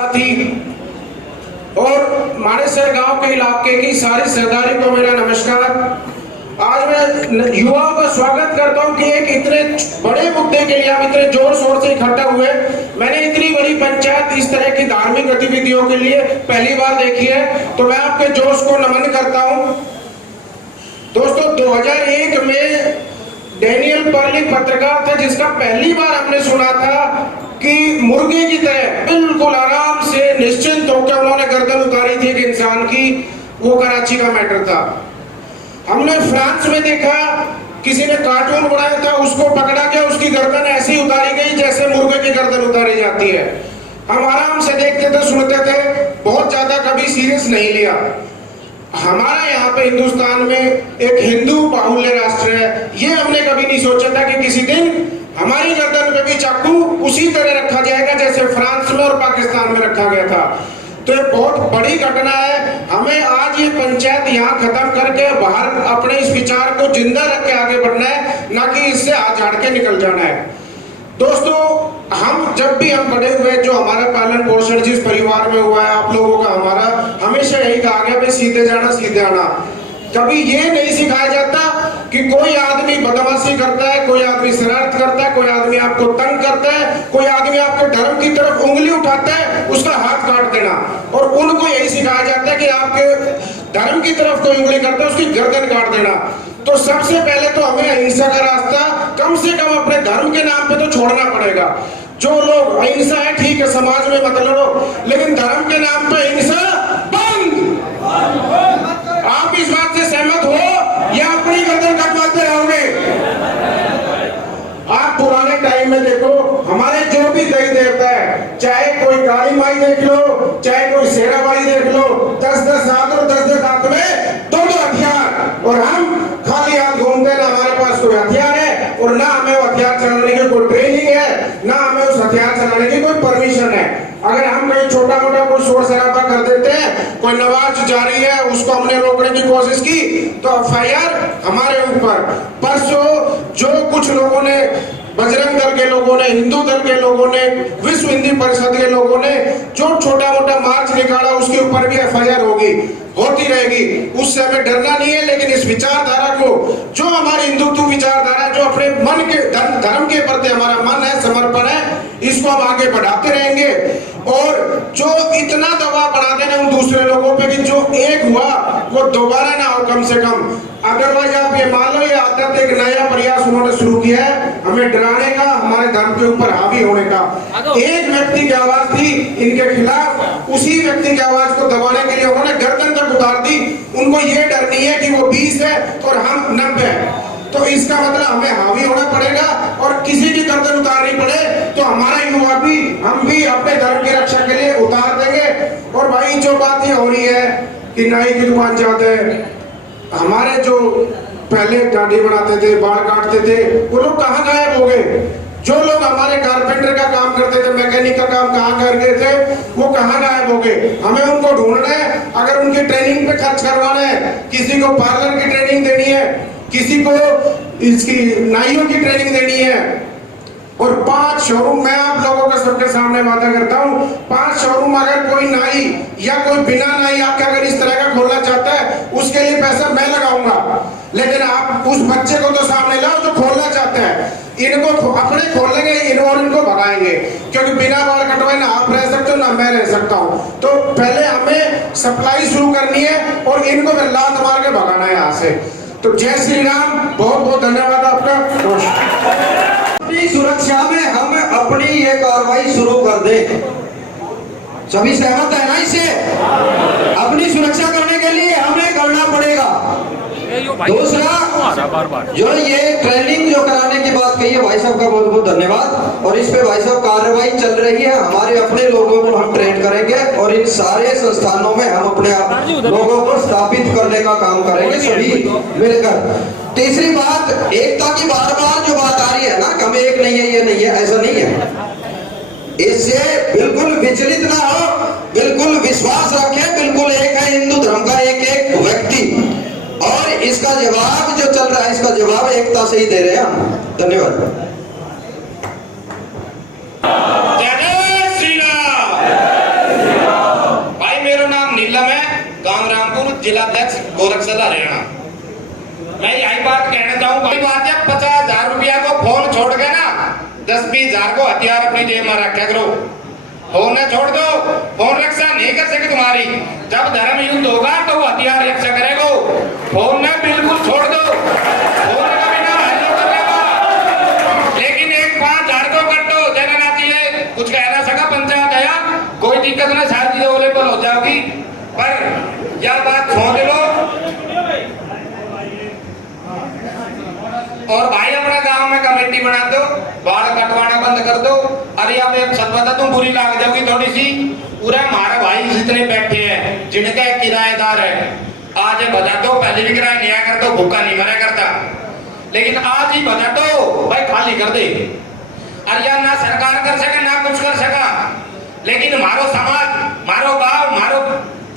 थी और मानेसर गांव के इलाके की सारी सरदारी को मेरा नमस्कार। आज मैं युवाओं का स्वागत करता हूं कि एक इतने बड़े मुद्दे के लिए आप इतने जोर शोर से इकट्ठा हुए। मैंने इतनी बड़ी पंचायत इस तरह की धार्मिक गतिविधियों के लिए पहली बार देखी है, तो मैं आपके जोश को नमन करता हूं। दोस्तों, 2001 में डेनियल पर्ल एक पत्रकार था जिसका पहली बार हमने सुना था कि मुर्गे की तरह बिल्कुल आराम से निश्चिंत होकर उन्होंने गर्दन उतारी थी एक इंसान की। वो कराची का मैटर था। हमने फ्रांस में देखा, किसी ने कार्टून बनाया था, उसको पकड़ा गया, उसकी गर्दन ऐसी उतारी गई जैसे मुर्गे की गर्दन उतारी जाती है। हम आराम से देखते थे, सुनते थे, बहुत ज्यादा कभी सीरियस नहीं लिया। हमारा यहाँ पे हिंदुस्तान में एक हिंदू बाहुल्य राष्ट्र है, ये हमने कभी नहीं सोचा था कि किसी दिन हमारी गर्दन पे भी चाकू उसी तरह रखा जाएगा जैसे फ्रांस में और पाकिस्तान में रखा गया था। तो ये बहुत बड़ी घटना है। हमें आज ये पंचायत यहाँ खत्म करके बाहर अपने इस विचार को जिंदा रख के आगे बढ़ना है, ना कि इससे हाथ झाड़ के निकल जाना है। दोस्तों, हम जब भी हम बड़े हुए, जो हमारा पालन पोषण जिस परिवार में हुआ है, आप लोगों का हमारा हमेशा यही कहा गया भाई सीधे जाना सीधे आना। कभी ये नहीं सिखाया जाता कि कोई आदमी बदमाशी करता है, कोई आदमी शरारत करता है, कोई आदमी आपको तंग करता है, कोई आदमी आपके धर्म की तरफ उंगली उठाता है, उसका हाथ काट देना। और उनको यही सिखाया जाता है कि आपके धर्म की तरफ कोई उंगली करता है, उसकी गर्दन काट देना। तो सबसे पहले तो हमें अहिंसा का रास्ता कम से कम अपने धर्म के नाम पे तो छोड़ना पड़ेगा। जो लोग अहिंसा है ठीक है, समाज में मत लड़ो, लेकिन धर्म के नाम पे अहिंसा बंद। आप इस बात से सहमत हो या अपनी गर्दन कटवाते रहोगे? आप पुराने टाइम में देखो, हमारे जो भी देवी देवता है, चाहे कोई काली माई देख लो, चाहे कोई शेराबाई देख लो, 10-10 हाथ और 10-10 हाथ में 2-2 हथियार, और हम खाली हाथ घूमते हैं। ना हमारे पास कोई हथियार है और ना हमें हथियार चलाने की कोई ट्रेनिंग है, ना हमें उस हथियार चलाने की कोई परमिशन है। अगर हम कहीं छोटा मोटा कोई शोर शराबा कर देते हैं, कोई नमाज जारी है, उसको हमने रोकने की कोशिश की, तो एफआईआर हमारे ऊपर। परसों जो कुछ लोगों ने, बजरंग दल के लोगों ने, हिंदू दल के लोगों ने, विश्व हिंदी परिषद के लोगों ने जो छोटा मोटा मार्च निकाला, उसके ऊपर भी एफआईआर होगी, होती रहेगी। उससे हमें डरना नहीं है। लेकिन इस विचारधारा को, जो हमारी हिंदुत्व विचारधारा, जो अपने मन के धर्म के प्रति हमारा मन है, समर्पण है, इसको हम आगे बढ़ाते रहेंगे। और जो इतना दबाव बना देना उन दूसरे लोगों पे कि जो एक हुआ वो दोबारा ना हो, कम से कम। अदरवाइज आप ये मान लो, ये आदत एक नया प्रयास उन्होंने शुरू किया है हमें डराने का, हमारे धर्म के ऊपर हावी होने का। एक व्यक्ति की आवाज थी इनके खिलाफ, उसी व्यक्ति की आवाज को दबाने के लिए उन्होंने गर्दन तक उतार दी। उनको ये डर नहीं है कि वो 20 है और हम 90 है। तो इसका मतलब हमें हावी होना पड़ेगा, और किसी की गर्दन उतारनी पड़े तो हमारा युवा भी, हम भी अपने धर्म की रक्षा के लिए उतार देंगे। और भाई, जो बात ये हो रही है कि नाई की दुकान जाते हैं, हमारे जो पहले दाढ़ी बनाते थे, बाल काटते थे, वो लोग कहाँ गायब हो गए? जो लोग हमारे कारपेंटर का काम करते थे, मैकेनिक का काम कहाँ कर गए थे, वो कहाँ गायब हो गए? हमें उनको ढूंढना है। अगर उनकी ट्रेनिंग पे खर्च करवाना है, किसी को पार्लर की ट्रेनिंग देनी है, किसी को इसकी नाइयों की ट्रेनिंग देनी है, और 5 शोरूम, मैं आप लोगों के सबके सामने वादा करता हूँ, 5 शोरूम अगर कोई नाई या कोई बिना नाई आपका अगर इस तरह का खोलना चाहता है, उसके लिए पैसा मैं लगाऊंगा। लेकिन आप उस बच्चे को तो सामने लाओ जो खोलना चाहता है। इनको अपने खोल लेंगे, इनको भगाएंगे, क्योंकि बिना बाल कटवाए ना आप रह सकते हो ना मैं रह सकता हूँ। तो पहले हमें सप्लाई शुरू करनी है और इनको मैं लात मार के भगाना है यहाँ से। तो जय श्री राम, बहुत बहुत धन्यवाद आपका। अपनी सुरक्षा में हम अपनी ये कार्रवाई शुरू कर दें। सभी सहमत है ना इससे? अपनी सुरक्षा करने के लिए हमें करना पड़ेगा। दूसरा, जो ये ट्रेनिंग जो कराने की बात कही है, भाई साहब का बहुत बहुत धन्यवाद। और इस पे भाई साहब कार्रवाई चल रही है, हमारे अपने लोगों को हम ट्रेन करेंगे और इन सारे संस्थानों में हम अपने लोगों को स्थापित करने का काम करेंगे सभी मिलकर। तीसरी बात, एकता की बार बार जो बात आ रही है ना कि हमें एक नहीं है, ये नहीं है, ऐसा नहीं है। इससे बिल्कुल विचलित ना हो, बिल्कुल विश्वास रखें, बिल्कुल एक है हिंदू धर्म का एक एक व्यक्ति। और इसका जवाब जो चल रहा है, इसका जवाब एकता से ही दे रहे हैं हम। धन्यवाद। जय श्री राम। जिलाध्यक्ष गोरखसर हरियाणा। मैं यही बात कहना चाहूंगा, बात है 50,000 रुपया को फोन छोड़ के ना 10-20,000 को हथियार अपनी जेब में रखा करो। फोन न छोड़ दो, फोन रक्षा नहीं कर सके तुम्हारी। जब धर्म युद्ध होगा तो वो हथियार रक्षा करेगा। फोन न बिल्कुल छोड़ दो, फोन का बिना हल्लो कर लेगा। लेकिन एक 5,000 को कट्टो देना ना चाहिए। कुछ कहना सका पंचायत आया, कोई दिक्कत ना, सारी चीजें अवेलेबल हो जाओगी। पर यह बात समझ लो और भाई अपना गांव में कमेटी बना दो, बाढ़ कटवाना बंद कर दो। अरे आप एक सच बता, तुम बुरी लाग जाओगी थोड़ी सी। पूरा हमारे भाई जितने बैठे हैं जिनका किराएदार है, आज बजा दो, पहले भी किराया लिया कर दो, भूखा नहीं मरा करता। लेकिन आज ही बजा दो भाई, खाली कर दे। अरे यार ना सरकार कर सके ना कुछ कर सका, लेकिन हमारो समाज, हमारो गांव, हमारो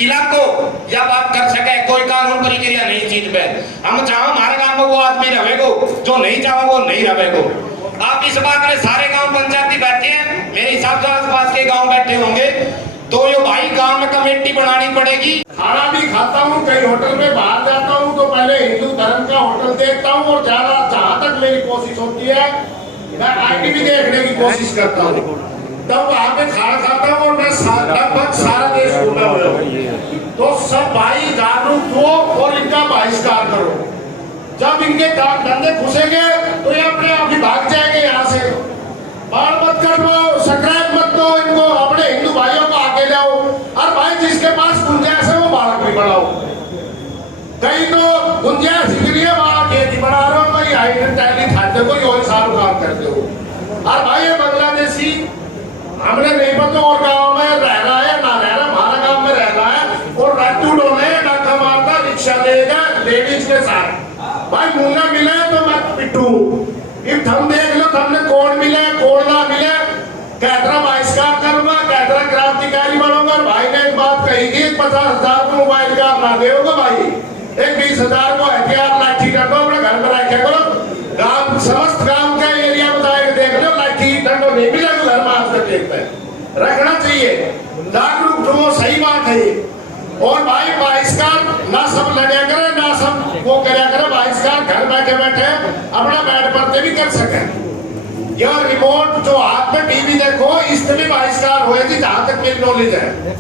इलाको यह बात कर सके। कोई कानून प्रक्रिया नहीं चीज पे। हम चाहो हमारे गांव में वो आदमी रहेगो, जो नहीं चाहो वो नहीं रहेगो। आप इस बात में सारे गांव पंचायती बैठे हैं, मेरे हिसाब से आसपास के गांव बैठे होंगे, तो ये भाई गांव में कमेटी बनानी पड़ेगी। खाना भी खाता हूँ, कई होटल में बाहर जाता हूँ तो पहले हिंदू धर्म का होटल देखता हूँ, और ज्यादा जहाँ तक मेरी कोशिश होती है मैं आईटी भी देखने की कोशिश करता हूँ। तब वहाँ पे खाना खाता हूँ और मैं लगभग सारा देश घूमा हुआ हूँ। तो सब भाई जागरूक हो और इनका बहिष्कार करो। जब इनके धंधे घुसेंगे तो ये अपने आप ही भाग जाएंगे यहाँ से। बाढ़ मत कर दो, सक्राइब मत दो इनको, अपने हिंदू भाइयों को आगे लाओ। और भाई जिसके पास गुंजाइश है वो बालक भी बढ़ाओ। कहीं तो गुंजाइश इसलिए बालक ये नहीं बढ़ा रहे हो, कोई आइडेंटिटी खाते कोई और सारू काम करते हो। और भाई ये बांग्लादेशी हमने नहीं पता और गांव में रह रहा है ना रह रहा, हमारा गांव में रह रहा है और रातू डोले डाका मारता रिक्शा देगा लेडीज के साथ। भाई मुन्ना मिले तो मत पिट्टू, if थम देख लो थमने कोड मिले कोड ना मिले, कहतरा बहिष्कार करूंगा, कहतरा क्रांतिकारी बनूंगा। भाई ने एक बात कही थी, 50,000 को मोबाइल का ना देगा भाई, एक 20,000 को हथियार लाठी डंडो अपने घर में रखे करो। गांव समस्त गांव का एरिया बताए देख लो, लाठी डंडो नहीं मिलेगा घर में आज तक देखते हैं। रखना चाहिए, जागरूक हो, सही बात है ये। और भाई बहिष्कार ना सब लड़िया करे ना सब वो करया करे, बहिष्कार घर बैठे बैठे अपना बेड पर भी कर सके। यह रिमोट जो हाथ में टीवी देखो, इसमें भी बहिष्कार हुए थी जहां तक मेरी नॉलेज है।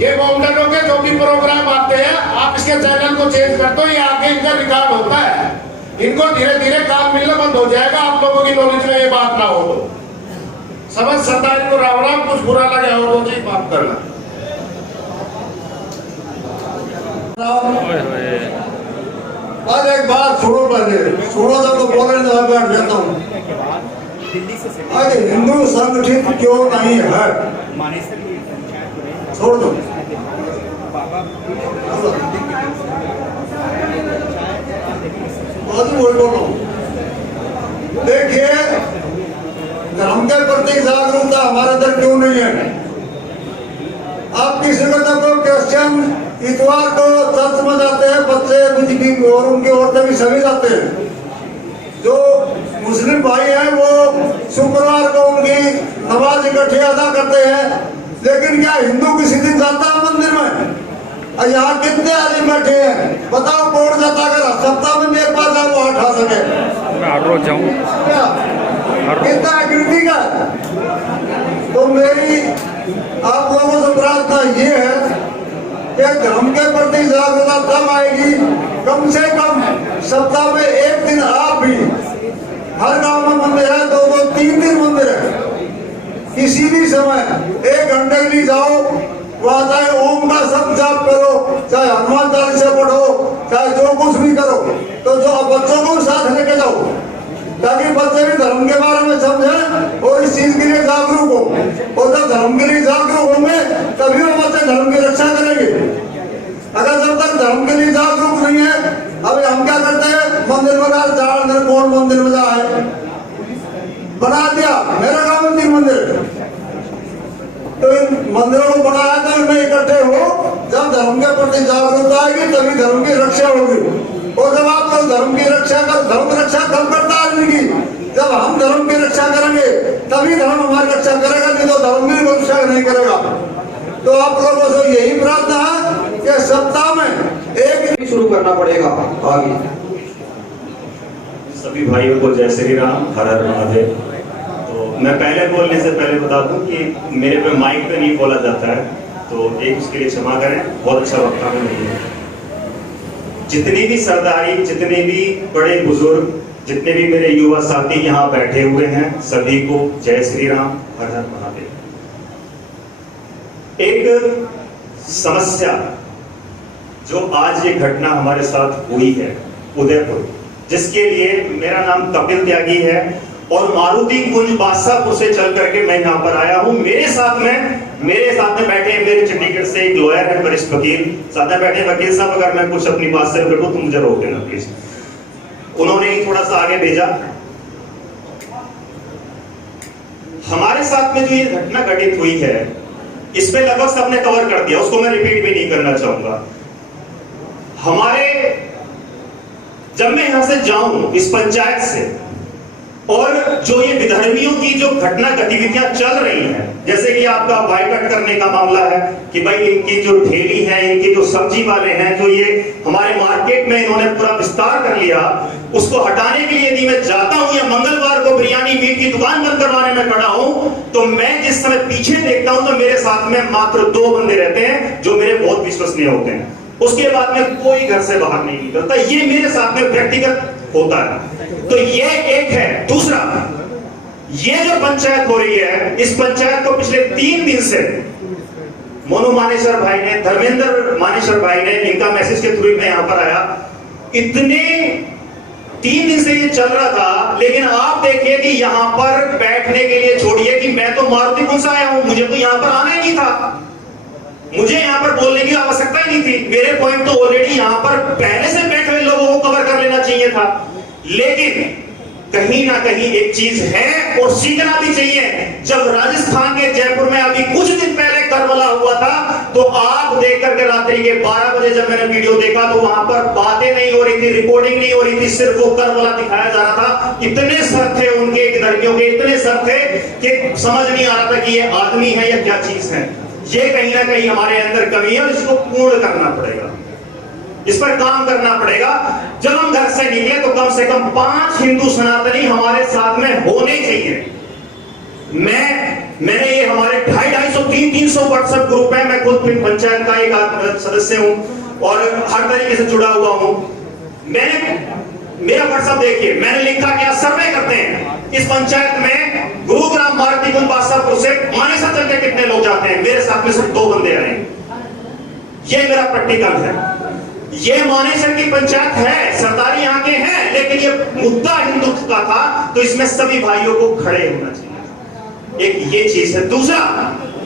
ये मोमडनों के जो भी प्रोग्राम आते हैं आप इसके चैनल को चेंज कर दो, ये आगे इनका रिकॉर्ड होता है। इनको धीरे धीरे काम मिलना बंद हो जाएगा, आप लोगों की नॉलेज में ये बात ना हो तो। समझ सरदारी को राम राम, कुछ बुरा लगे और वो चीज माफ करना। आज एक बात सुनो, पहले सुनो जब तो बोलने जब बैठ जाता हूँ। आज हिंदू संगठित क्यों नहीं है, छोड़ दो। बोलो देखिए, धर्म के प्रति जागरूकता हमारे अंदर क्यों नहीं है। आप किसी को देखो, क्रिश्चियन इतवार को चर्च में जाते हैं बच्चे और उनकी औरतें भी सभी जाते हैं। जो मुस्लिम भाई हैं वो शुक्रवार को उनकी नमाज इकट्ठे अदा करते हैं। लेकिन क्या हिंदू किसी दिन जाता है मंदिर में? यहाँ कितने आदमी बैठे हैं बताओ, कौन जाता अगर सप्ताह में एक बार जाए वो हटा सके? क्या कितना आकृति का? तो मेरी आप लोगों से प्रार्थना ये है कि धर्म के प्रति जागरूकता तब आएगी, कम से कम सप्ताह में एक दिन आप भी, हर गांव में मंदिर है, 2-2, 3 मंदिर है, किसी भी समय 1 घंटे के लिए जाओ, वहां चाहे ओम का सब जाप करो, चाहे हनुमान चालीसा पढ़ो, चाहे जो कुछ भी करो, तो जो बच्चों को साथ लेके जाओ ताकि बच्चे भी धर्म के बारे में समझें और इस चीज के लिए जागरूक हो। और जब धर्म के लिए जागरूक होंगे तभी वो बच्चे धर्म की रक्षा करेंगे। अगर जब तक धर्म के लिए जागरूक नहीं है, अभी हम क्या करते हैं, मंदिर में अंदर कौन मंदिर में जाए, बना दिया। मेरे गाँव में 3 मंदिर है, तो इन मंदिरों को बनाया तो इनमें इकट्ठे हो। जब धर्म के प्रति जागरूकता आएगी तभी धर्म की रक्षा होगी। और जब आप लोग धर्म की रक्षा कर, धर्म रक्षा कब करता है आदमी की? जब हम धर्म की रक्षा करेंगे तभी धर्म हमारी रक्षा करेगा, नहीं तो धर्म की रक्षा नहीं करेगा। तो आप लोगों से यही प्रार्थना है कि सप्ताह में एक शुरू करना पड़ेगा आगे। सभी भाइयों को जय श्री राम, हर हर महादेव। तो मैं पहले बोलने से पहले बता दूं कि मेरे पे माइक पे नहीं बोला जाता है, तो एक उसके लिए क्षमा करें, बहुत अच्छा वक्ता में नहीं है। जितनी भी सरदारी, जितने भी बड़े बुजुर्ग, जितने भी मेरे युवा साथी यहाँ बैठे हुए हैं, सभी को जय श्री राम, हर हर महादेव। एक समस्या जो आज ये घटना हमारे साथ हुई है उदयपुर, जिसके लिए मेरा नाम कपिल त्यागी है और मारुति कुंज बादशाहपुर से चल करके मैं यहाँ पर आया हूँ। मेरे साथ में बैठे मेरे चंडीगढ़ से एक लॉयर है, वरिष्ठ वकील, साथ में बैठे वकील साहब। अगर मैं कुछ अपनी बात से करूँ तो मुझे रोक देना प्लीज। उन्होंने ही थोड़ा सा आगे भेजा। हमारे साथ में जो ये घटना घटित हुई है, इसमें लगभग सबने कवर कर दिया, उसको मैं रिपीट भी नहीं करना चाहूंगा। जब मैं यहां से जाऊं इस पंचायत से, और जो ये विधर्मियों की जो घटना गतिविधियां चल रही हैं, जैसे कि आपका बाइकआउट करने का मामला है कि भाई इनकी जो ठेली है, इनके जो सब्जी वाले हैं, जो ये हमारे मार्केट में इन्होंने पूरा विस्तार कर लिया, उसको हटाने के लिए यदि मैं जाता हूं या मंगलवार को बिरयानी मीट की दुकान बंद करवाने में खड़ा हूं, तो मैं जिस समय पीछे देखता हूं तो मेरे साथ में मात्र 2 बंदे रहते हैं जो मेरे बहुत विश्वसनीय होते हैं। उसके बाद में कोई घर से बाहर नहीं निकलता। ये मेरे साथ में व्यक्तिगत होता है। तो ये एक है। दूसरा, ये जो पंचायत हो रही है, इस पंचायत को पिछले 3 दिन से मोनू मानेसर भाई ने, धर्मेंद्र मानेसर भाई ने, इनका मैसेज के थ्रू मैं यहां पर आया, इतने 3 दिन से ये चल रहा था। लेकिन आप देखिए कि यहां पर बैठने के लिए छोड़िए कि मैं तो मारुति कुंज से आया हूं, मुझे तो यहां पर आना ही नहीं था, मुझे यहां पर बोलने की आवश्यकता ही नहीं थी। मेरे पॉइंट तो ऑलरेडी यहां पर पहले से बैठे हुए लोगों को कवर कर लेना चाहिए था। लेकिन कहीं ना कहीं एक चीज है और सीखना भी चाहिए। जब राजस्थान के जयपुर में अभी कुछ दिन पहले करबला हुआ था, तो आप देख करके रात्रि के 12 बजे जब मैंने वीडियो देखा तो वहां पर बातें नहीं हो रही थी, रिकॉर्डिंग नहीं हो रही थी, सिर्फ वो करबला दिखाया जा रहा था। इतने सर थे उनके धर्मियों के, इतने सर थे कि समझ नहीं आ रहा था कि ये आदमी है या क्या चीज है। ये कहीं ना कहीं हमारे अंदर कमी है और इसको पूर्ण करना पड़ेगा, इस पर काम करना पड़ेगा। जब हम घर से निकले तो कम से कम 5 हिंदू सनातनी हमारे साथ में होने चाहिए। मैंने ये हमारे 250-300 व्हाट्सएप ग्रुप है, मैं खुद पंचायत का एक सदस्य हूं और हर तरीके से जुड़ा हुआ हूं। मेरा व्हाट्सएप देखिए, मैंने लिखा क्या, सर्वे करते हैं इस पंचायत में गुरुग्राम मारुति कुंज बादशाहपुर से मानेसर चल के कितने लोग जाते हैं। मेरे साथ में सिर्फ 2 बंदे आए। ये मेरा प्रैक्टिकल है। ये मानेसर की पंचायत है, सरदारी यहाँ के हैं, लेकिन ये मुद्दा हिंदुत्व का था, तो इसमें सभी भाइयों को खड़े होना चाहिए। एक ये चीज है। दूसरा,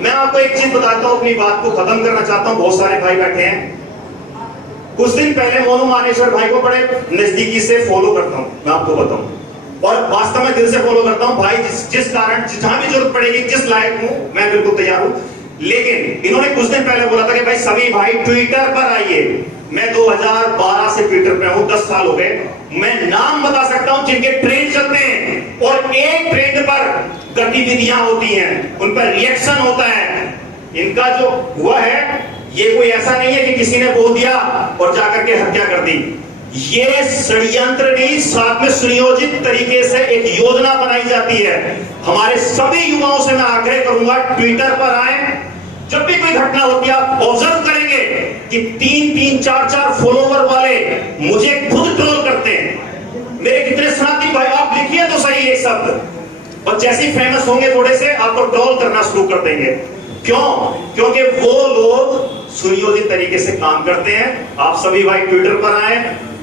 मैं आपको एक चीज बताता हूं, अपनी बात को खत्म करना चाहता हूं। बहुत सारे भाई बैठे हैं। कुछ दिन पहले मोनू मानेसर भाई को बड़े नजदीकी से फॉलो करता हूं, मैं आपको बताऊं, और वास्तव में दिल से फॉलो करता हूं। भाई जिस कारण जहां भी जरूरत पड़ेगी, जिस लायक हूं, मैं बिल्कुल तैयार हूं। लेकिन इन्होंने कुछ दिन पहले बोला था कि भाई सभी भाई ट्विटर पर आइए। मैं 2012 से ट्विटर पे हूं, 10 साल हो गए। मैं नाम बता सकता हूं जिनके ट्रेंड चलते हैं और एक ट्रेंड पर गतिविधियां होती हैं, उन पर रिएक्शन होता है। इनका जो हुआ है, ये कोई ऐसा नहीं है कि किसी ने बोल दिया और जाकर के हत्या कर दी। ये षड्यंत्र नहीं, साथ में सुनियोजित तरीके से एक योजना बनाई जाती है। हमारे सभी युवाओं से मैं आग्रह करूंगा, ट्विटर पर आए। जब भी कोई घटना होती है, आप ऑब्जर्व करेंगे कि 3-3, 4-4 फॉलोवर वाले मुझे खुद ट्रोल करते हैं। मेरे कितने सनातनी भाई, आप लिखिए तो सही एक शब्द, और जैसे ही फेमस होंगे थोड़े से, आपको ट्रोल करना शुरू कर देंगे। क्यों? क्योंकि वो लोग सुनियोजित तरीके से काम करते हैं। आप सभी भाई ट्विटर पर आए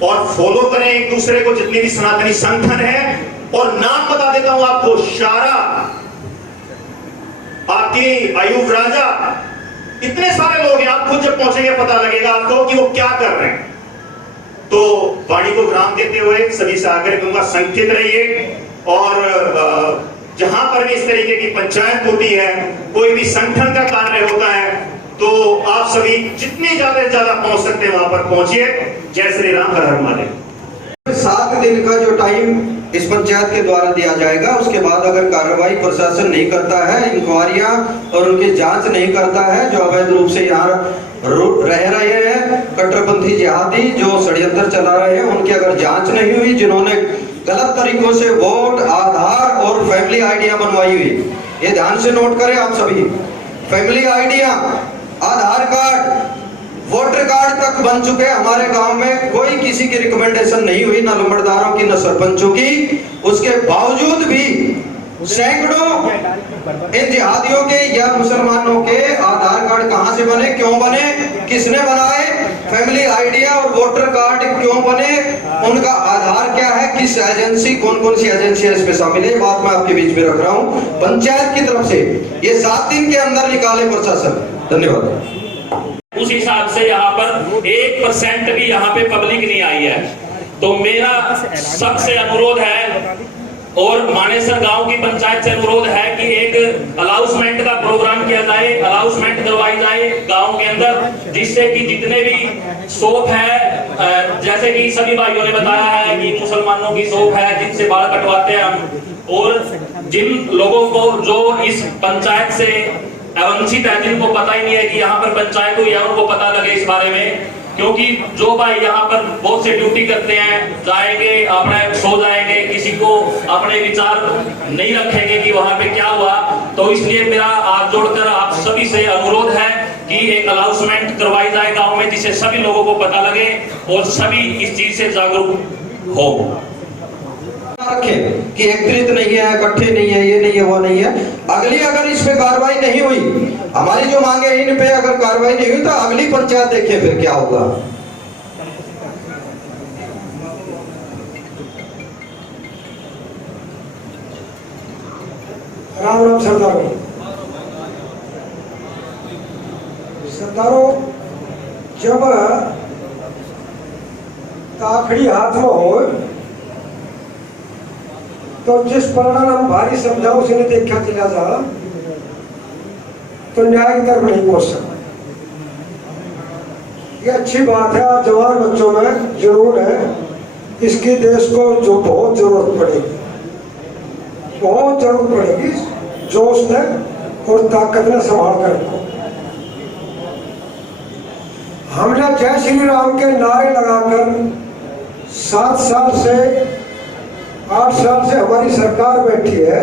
और फॉलो करें एक दूसरे को, जितने भी सनातनी संगठन है। और नाम बता देता हूं आपको, शारा, आपकी आयुब राजा, इतने सारे लोग हैं। आप खुद जब पहुंचेंगे पता लगेगा आपको कि वो क्या कर रहे हैं। तो वाणी को विराम देते हुए सभी से आग्रह करूंगा, संकेत रहिए। और जहां पर भी इस तरीके की पंचायत होती है, कोई भी संगठन का कार्य होता है, तो आप सभी जितने ज्यादा से ज्यादा पहुंच सकते हैं वहां पर पहुंचिए। जय श्री राम, हर हर महादेव। 7 दिन का जो टाइम इस पंचायत के द्वारा दिया जाएगा, उसके बाद अगर कार्रवाई प्रशासन नहीं करता है, इंक्वायरियां और उनकी जांच नहीं करता है, जो अवैध रूप से यहाँ रह रहे हैं, कट्टरपंथी जिहादी जो षड्यंत्र चला रहे हैं उनकी अगर जांच नहीं हुई, जिन्होंने गलत तरीकों से वोट, आधार और फैमिली आईडियां बनवाई हुई, ये ध्यान से नोट करें आप सभी। फैमिली आईडियां, आधार कार्ड, वोटर कार्ड तक बन चुके हमारे गांव में, कोई किसी की रिकमेंडेशन नहीं हुई, न लंबड़दारों की न सरपंचों की। उसके बावजूद भी सैकड़ों इन जिहादियों के या मुसलमानों के आधार कार्ड कहां से बने, क्यों बने, किसने बनाए, फैमिली आइडिया और वोटर कार्ड क्यों बने, उनका आधार क्या है, किस एजेंसी, कौन कौन सी एजेंसी इसमें शामिल है, बात मैं आपके बीच में रख रहा हूं पंचायत की तरफ से। ये 7 दिन के अंदर निकाले प्रशासन। धन्यवाद। उस हिसाब से यहाँ पर 1% भी यहाँ पे पब्लिक नहीं आई है। तो मेरा सबसे अनुरोध है और मानेसर गांव की पंचायत से अनुरोध है कि एक अलाउंसमेंट का प्रोग्राम किया जाए, अलाउंसमेंट करवाई जाए गांव के अंदर, जिससे कि जितने भी शॉप है, जैसे कि सभी भाइयों ने बताया है कि मुसलमानों की शॉप है जिनसे बाल कटवाते हैं हम, और जिन लोगों को जो इस पंचायत से वंचित है, जिनको पता ही नहीं है कि यहाँ पर पंचायत हुई है, उनको पता लगे इस बारे में। क्योंकि जो भाई यहाँ पर बहुत से ड्यूटी करते हैं, जाएंगे अपने सो जाएंगे, किसी को अपने विचार नहीं रखेंगे कि वहां पे क्या हुआ। तो इसलिए मेरा हाथ जोड़कर आप सभी से अनुरोध है कि एक अनाउंसमेंट करवाई जाए गांव में, जिससे सभी लोगों को पता लगे और सभी इस चीज से जागरूक हो। रखें कि एकत्रित नहीं है, इकट्ठे नहीं है, ये नहीं है, वो नहीं है। अगली अगर इस पे कार्रवाई नहीं हुई, हमारी जो मांगे इन पे अगर कार्रवाई नहीं हुई, तो अगली पंचायत देखें फिर क्या होगा। राम राम सरदारों। सरदारों, जब ताखड़ी हाथ में हो तो जिस परिणाम हम भारी समझाओ उसने देखा चला जा, तो न्याय की तरफ नहीं पहुंच सकता। ये अच्छी बात है, आप जवान बच्चों में जरूर है, इसकी देश को जो बहुत जरूरत पड़ेगी, बहुत जरूरत पड़ेगी, जोश ने और ताकत ने संभाल कर रखो। हमने जय श्री राम के नारे लगाकर 7 साल से 8 साल से हमारी सरकार बैठी है।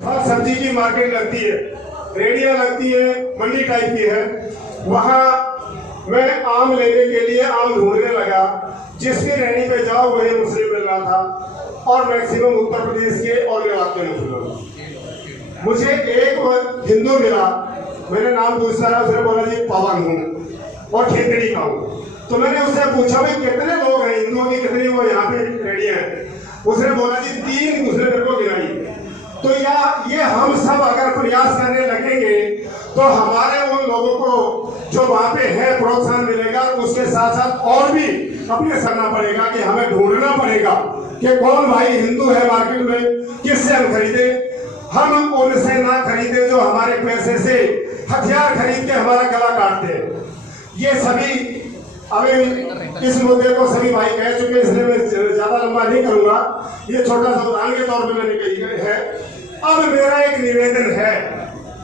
हर सब्जी की मार्केट लगती है, रेडिया लगती है, मंडी टाइप की है। वहाँ मैं आम लेने के लिए आम ढूंढने लगा, जिसके रेडी पे जाओ वही मुस्लिम मिल रहा था, और मैक्सिमम उत्तर प्रदेश के और इलाके में मुस्लिम। मुझे एक हिंदू मिला, मैंने नाम पूछा, उसने बोला जी पवन हूँ और खेतड़ी का हूँ। तो मैंने उससे पूछा भाई कितने लोग हैं हिंदुओं की, कितनी वो यहाँ पे रेडिया है? उसने बोला जी 3, उसने मेरे को गिनाई। तो ये हम सब अगर प्रयास करने लगेंगे तो हमारे उन लोगों को जो वहां पे है प्रोत्साहन मिलेगा। उसके साथ साथ और भी अपने करना पड़ेगा कि हमें ढूंढना पड़ेगा कि कौन भाई हिंदू है मार्केट में, किससे हम खरीदे। हम उनसे ना खरीदे जो हमारे पैसे से हथियार खरीद के हमारा गला काटते हैं। ये सभी अभी इस मुद्दे को सभी भाई कह चुके, इसलिए मैं ज्यादा लंबा नहीं करूंगा, ये छोटा सा उदाहरण के तौर पे मैंने कही है। अब मेरा एक निवेदन है,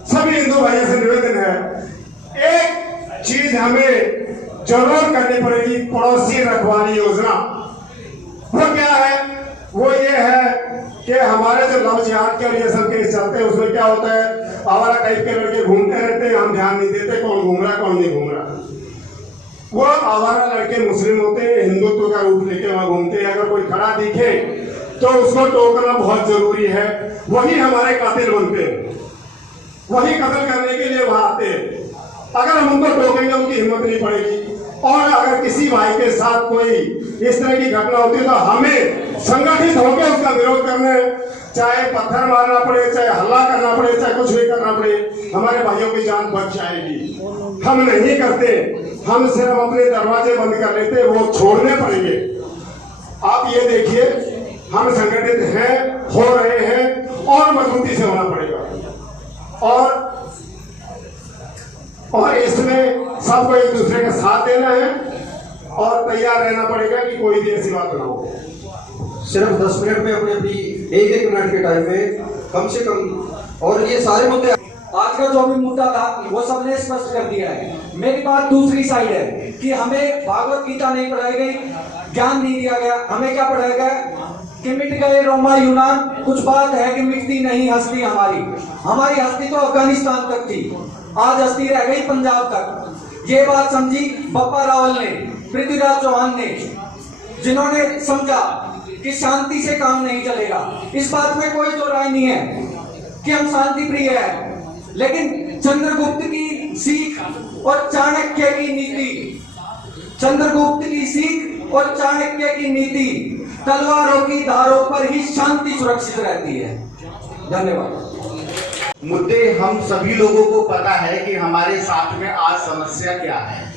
सभी हिंदू भाइयों से निवेदन है, एक चीज हमें जरूर करनी पड़ेगी, पड़ोसी रखवाली योजना। वो क्या है? वो ये है कि हमारे जो लव जिहाद के और ये सब केस चलते हैं, उसमें क्या होता है, आवारा टाइप के लड़के घूमते रहते हैं, हम ध्यान नहीं देते कौन घूम रहा है कौन नहीं घूम रहा। वो आवारा लड़के मुस्लिम होते हैं, हिंदुत्व का रूप लेके वहां घूमते हैं। अगर कोई खड़ा दिखे तो उसको टोकना बहुत जरूरी है। वही हमारे कातिल बनते हैं, वही कत्ल करने के लिए वहां आते हैं। अगर हम उनको टोकेंगे उनकी हिम्मत नहीं पड़ेगी। और अगर किसी भाई के साथ कोई इस तरह की घटना होती है तो हमें संगठित होकर उसका विरोध करना है, चाहे पत्थर मारना पड़े, चाहे हल्ला करना पड़े, चाहे कुछ भी करना पड़े, हमारे भाइयों की जान बच जाएगी। हम नहीं करते, हम सिर्फ अपने दरवाजे बंद कर लेते, वो छोड़ने पड़ेंगे। आप ये देखिए, हम संगठित हैं, हो रहे हैं और मजबूती से होना पड़ेगा। और इसमें सबको एक दूसरे का साथ देना है और तैयार रहना पड़ेगा कि कोई भी ऐसी बात ना हो। सिर्फ 10 मिनट में अपनी 1-1 मिनट के टाइम में कम से कम, और ये सारे मुद्दे आज का जो भी मुद्दा था वो सबने स्पष्ट कर दिया है। मेरी बात दूसरी साइड है कि हमें भागवत गीता नहीं पढ़ाई गई, ज्ञान नहीं दिया गया। हमें क्या पढ़ाया गया कि मिट गए रोमा यूनान, कुछ बात है कि मिटती नहीं हस्ती हमारी हस्ती तो अफगानिस्तान तक थी, आज हस्ती रह गई पंजाब तक। ये बात समझी बप्पा रावल ने, पृथ्वीराज चौहान ने, जिन्होंने समझा कि शांति से काम नहीं चलेगा। इस बात में कोई दो राय नहीं है कि हम शांति प्रिय है, लेकिन चंद्रगुप्त की सीख और चाणक्य की नीति, चंद्रगुप्त की सीख और चाणक्य की नीति, तलवारों की धारों पर ही शांति सुरक्षित रहती है। धन्यवाद। मुद्दे हम सभी लोगों को पता है कि हमारे साथ में आज समस्या क्या है।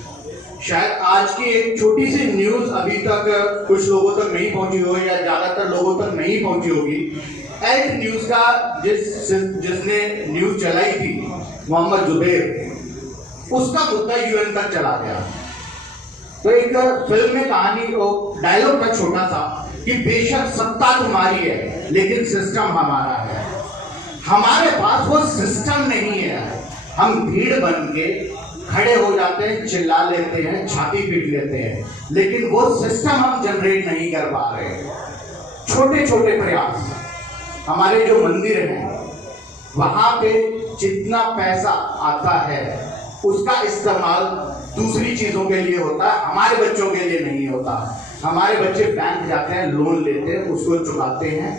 शायद आज की एक छोटी सी न्यूज अभी तक कुछ लोगों तक नहीं पहुंची हो या ज्यादातर लोगों तक नहीं पहुंची होगी। एड न्यूज का जिसने न्यूज चलाई थी मोहम्मद जुबैर, उसका मुद्दा यूएन तक चला गया। तो एक फिल्म में कहानी डायलॉग था छोटा सा कि बेशक सत्ता तुम्हारी है लेकिन सिस्टम हमारा है। हमारे पास वो सिस्टम नहीं है। हम भीड़ बन के खड़े हो जाते हैं, चिल्ला लेते हैं, छाती पीट लेते हैं, लेकिन वो सिस्टम हम जनरेट नहीं कर पा रहे। छोटे छोटे प्रयास, हमारे जो मंदिर हैं वहां पे जितना पैसा आता है उसका इस्तेमाल दूसरी चीजों के लिए होता है, हमारे बच्चों के लिए नहीं होता। हमारे बच्चे बैंक जाते हैं, लोन लेते हैं, उसको चुकाते हैं,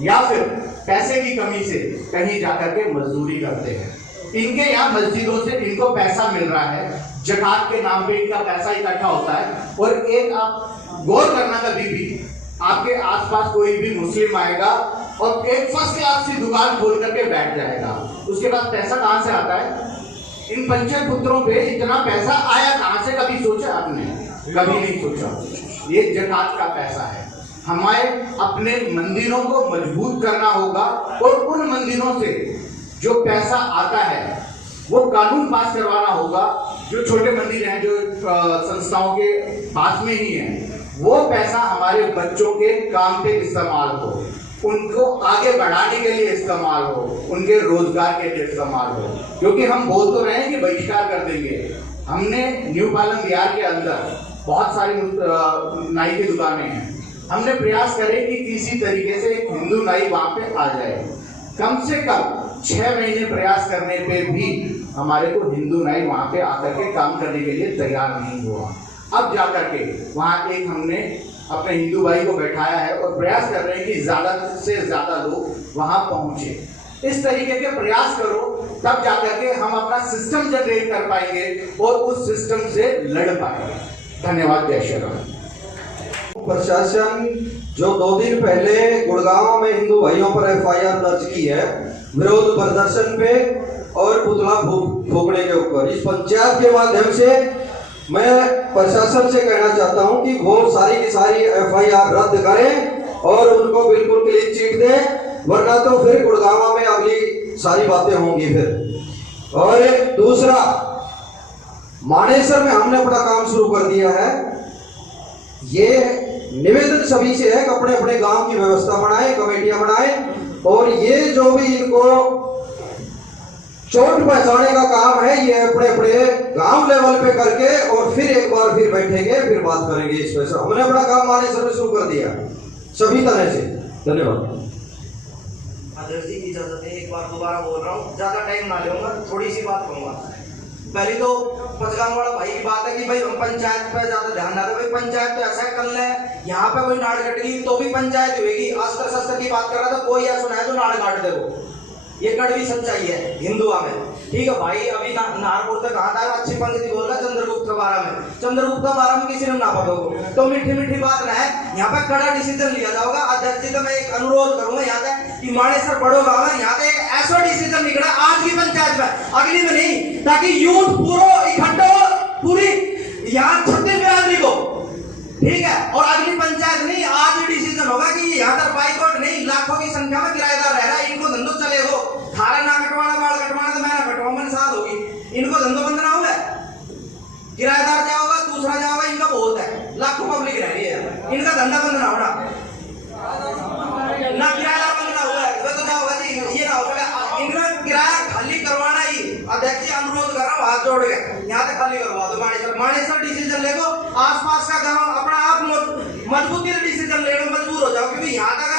या फिर पैसे की कमी से कहीं जाकर के मजदूरी करते हैं। इनके यहाँ मस्जिदों से इनको पैसा मिल रहा है, जकात के नाम पे इनका पैसा इकट्ठा होता है। और एक आप गौर करना, कभी भी आपके आसपास कोई भी मुस्लिम आएगा और एक फर्स्ट क्लास की दुकान खोल करके बैठ जाएगा, उसके पास पैसा कहां से आता है? इन पंचर पुत्रों पे इतना पैसा आया कहां से? कभी सोचा आपने? कभी नहीं सोचा। ये जकात का पैसा है। हमें अपने मंदिरों को मजबूत करना होगा और उन मंदिरों से जो पैसा आता है वो कानून पास करवाना होगा। जो छोटे मंदिर हैं, जो संस्थाओं के पास में ही हैं, वो पैसा हमारे बच्चों के काम पे इस्तेमाल हो, उनको आगे बढ़ाने के लिए इस्तेमाल हो, उनके रोजगार के लिए इस्तेमाल हो। क्योंकि हम बोल तो रहे हैं कि बहिष्कार कर देंगे। हमने न्यू पालन बिहार के अंदर बहुत सारी नाई की दुकानें हैं, हमने प्रयास करे कि किसी तरीके से एक हिंदू नाई वहां पे आ जाए। कम से कम 6 महीने प्रयास करने पे भी हमारे को हिंदू नाई वहां पे आकर के काम करने के लिए तैयार नहीं हुआ। अब जाकर के वहां एक हमने अपने हिंदू भाई को बैठाया है और प्रयास कर रहे हैं कि ज्यादा से ज्यादा लोग वहां पहुंचे। इस तरीके के प्रयास करो, तब जाकर के हम अपना सिस्टम जनरेट कर पाएंगे और उस सिस्टम से लड़ पाएंगे। धन्यवाद। जय श्री राम। प्रशासन जो 2 दिन पहले गुड़गांव में हिंदू भाइयों पर एफआईआर दर्ज की है विरोध प्रदर्शन पे और पुतला फूकने के ऊपर, इस पंचायत के माध्यम से मैं प्रशासन से कहना चाहता हूं कि वो सारी की सारी एफआईआर रद्द करें और उनको बिल्कुल क्लीन चिट दें, वरना तो फिर गुड़गांव में अगली सारी बातें होंगी फिर। और दूसरा, मानेसर में हमने अपना काम शुरू कर दिया है। ये निवेदन सभी से है कि अपने अपने गांव की व्यवस्था बनाएं, कमेटियां बनाएं, और ये जो भी इनको चोट पहुंचाने का काम है ये अपने अपने गांव लेवल पे करके और फिर एक बार फिर बैठेंगे, फिर बात करेंगे इस पर। हमने अपना काम मानेसर में शुरू कर दिया सभी तरह से। धन्यवाद। आदर्श जी की इजाजत है, एक बार दोबारा बोल रहा हूँ, ज्यादा टाइम ना लूंगा, थोड़ी सी बात कहूंगा। पहली तो पचगांव वाला भाई की बात है कि भाई हम पंचायत पे ज्यादा ध्यान ना दें। पंचायत तो ऐसा कर ले, यहाँ पे कोई नाड़ कटेगी तो भी पंचायत होगी। अस्त्र शस्त्र की बात कर रहा था, कोई ऐसा सुना है तो नाड़ काट दे, वो ये कड़वी सच्चाई है हिंदुआ में। ठीक है भाई, अभी नारपुर तक कहा था, अच्छी पंक्ति बोल रहा चंद्रगुप्त के बारे में। चंद्रगुप्त के बारे में किसी ने ना पता हो तो मीठी मीठी बात ना है, यहाँ पे कड़ा डिसीजन लिया जाएगा। अध्यक्ष जी तो मैं एक अनुरोध करूंगा यहाँ पे कि मानेसर बड़ो गाँव है, यहाँ पे एक ऐसा डिसीजन निकला आज की पंचायत में, अगली में नहीं, ताकि यूथ पूरा इकट्ठा हो, पूरी यहाँ 36 बिरादरी को, ठीक है। और अगली पंचायत नहीं, आज ही डिसीजन होगा कि यहाँ तक बाइकआउट नहीं, लाखों की संख्या में किराएदार रह रहा है, इनको धंधो चले हो। थारा ना कटवाना, बाल कटवाना तो मैं ना कटवाऊं, मैंने साल होगी, इनको धंधो बंद ना होगा, किराएदार जाओगा, दूसरा जाओगा, इनका बहुत है, लाखों पब्लिक रह रही है, इनका धंधा बंद ना होना, ना किराएदार बंद ना हुआ है, तो जाओगा जी, ये ना होगा, इनका किराया जोड़ के यहाँ तक खाली करवा दो। मानेसर डिसीजन ले लो, आसपास का गांव अपना आप मजबूती से डिसीजन ले लो, मजबूर हो जाओ, क्योंकि यहाँ तक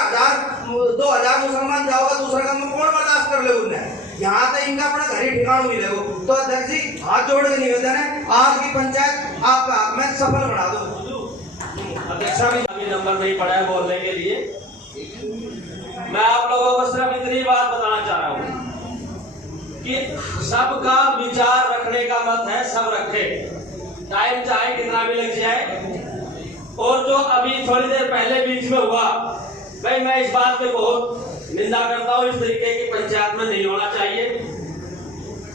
1000-2000 मुसलमान जाओगा दूसरा गांव में कौन बर्दाश्त कर ले उन्हें। यहाँ तक इनका अपना घर ही ठिकाना नहीं लगो। तो अध्यक्ष जी हाथ जोड़ के निवेदन है, आज की पंचायत आपका हाथ में सफल बना दो। अध्यक्षा भी नंबर नहीं पड़ा है बोलने के लिए। मैं आप लोगों को सिर्फ इतनी बात बताना चाह रहा हूँ कि सबका विचार रखने का मत है, सब रखे, टाइम चाहे कितना भी लग जाए। और जो अभी थोड़ी देर पहले बीच में हुआ, भाई मैं इस बात पे बहुत निंदा करता हूँ। इस तरीके की पंचायत में नहीं होना चाहिए।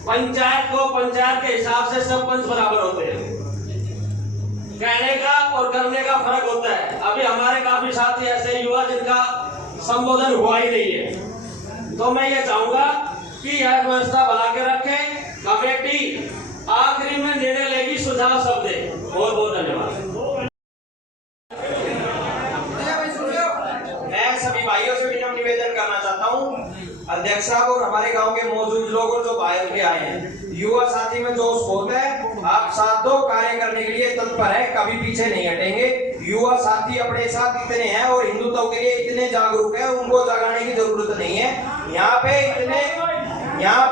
पंचायत को पंचायत के हिसाब से सब पंच बराबर होते हैं, कहने का और करने का फर्क होता है। अभी हमारे काफी साथी ऐसे युवा जिनका संबोधन हुआ ही नहीं है, तो मैं ये चाहूंगा कि यह व्यवस्था बना के रखें। कमेटी आखिरी में निर्णय लेगी, सुझाव सब दे। बहुत बहुत धन्यवाद। मैं सभी भाइयों से विनम्र निवेदन करना चाहता हूँ, अध्यक्ष साहब और हमारे गांव के मौजूद लोग और जो बाहर के आए हैं, युवा साथी में जोश बहुत है, आप साथ दो, कार्य करने के लिए तत्पर है, कभी पीछे नहीं हटेंगे। युवा साथी अपने साथ इतने हैं और हिंदुत्व के लिए इतने जागरूक है, उनको जगाने की जरूरत नहीं है। यहाँ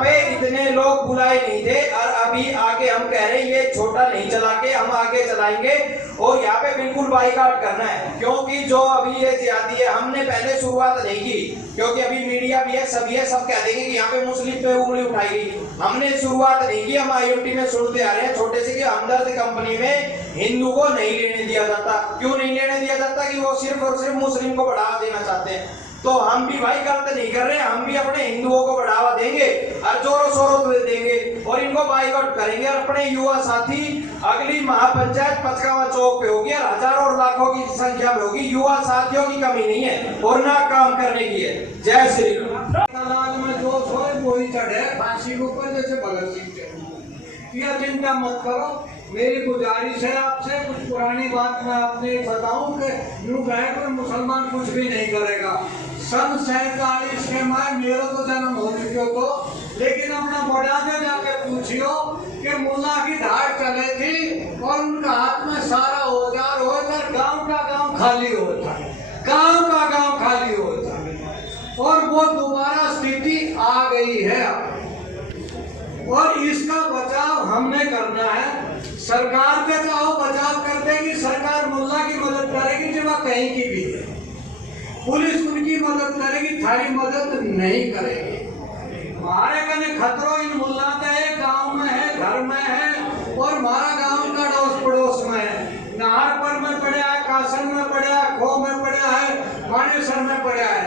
पे इतने लोग बुलाए नहीं थे और अभी आगे हम कह रहे हैं ये छोटा नहीं चला के हम आगे चलाएंगे और यहाँ पे बिल्कुल बाइकाट करना है, क्योंकि जो अभी ये ज्यादा है, हमने पहले शुरुआत नहीं की, क्योंकि अभी मीडिया भी है, सभी है, सब कह देंगे कि यहाँ पे मुस्लिम पे उंगली उठाई गई। हमने शुरुआत नहीं की, हम IoT में सुनते आ रहे हैं छोटे से कि हमदर्द कंपनी में हिंदू को नहीं लेने दिया जाता। क्यों नहीं लेने दिया जाता? कि वो सिर्फ और सिर्फ मुस्लिम को बढ़ावा देना चाहते हैं। तो हम भी भाई गलत नहीं कर रहे, हम भी अपने हिंदुओं को बढ़ावा देंगे और जोरों शोरों से देंगे और इनको बाइकआउट करेंगे। और अपने युवा साथी अगली महापंचायत पचकावा चौक पे होगी और हजारों और लाखों की संख्या में होगी। युवा साथियों की कमी नहीं है और ना काम करने की है। जय श्री राम। में जो सोए वही चढ़े फांसी के ऊपर, जैसे भगत सिंह चढ़े। यह चिंता मत करो, मेरी गुजारिश है आपसे, कुछ पुरानी बात मैं आपने बताऊं कि यूं कहे कोई मुसलमान कुछ भी नहीं करेगा। सन 47 के में मेरा तो जन्म हो चुके तो, लेकिन अपना बड़ा जो जाके पूछियो कि मुल्ला की धाड़ चले थी और उनका हाथ में सारा औजार होकर गांव का गांव खाली होता, गांव का गांव खाली होता, और वो दोबारा स्थिति आ गई है और इसका बचाव हमने करना है। सरकार का चाहो बचाव कर देगी, सरकार मुल्ला की मदद करेगी जब वह कहीं की भी है, पुलिस उनकी मदद करेगी, थारी मदद नहीं करेगी। हमारे कने खतरो इन मुल्ला का है, गांव में है, घर में है और हमारा गांव का अड़ोस पड़ोस में है। नाहरपुर में पड़ा है, कासन में पड़ा है, खो में पड़ा है, मानेसर में पड़ा है।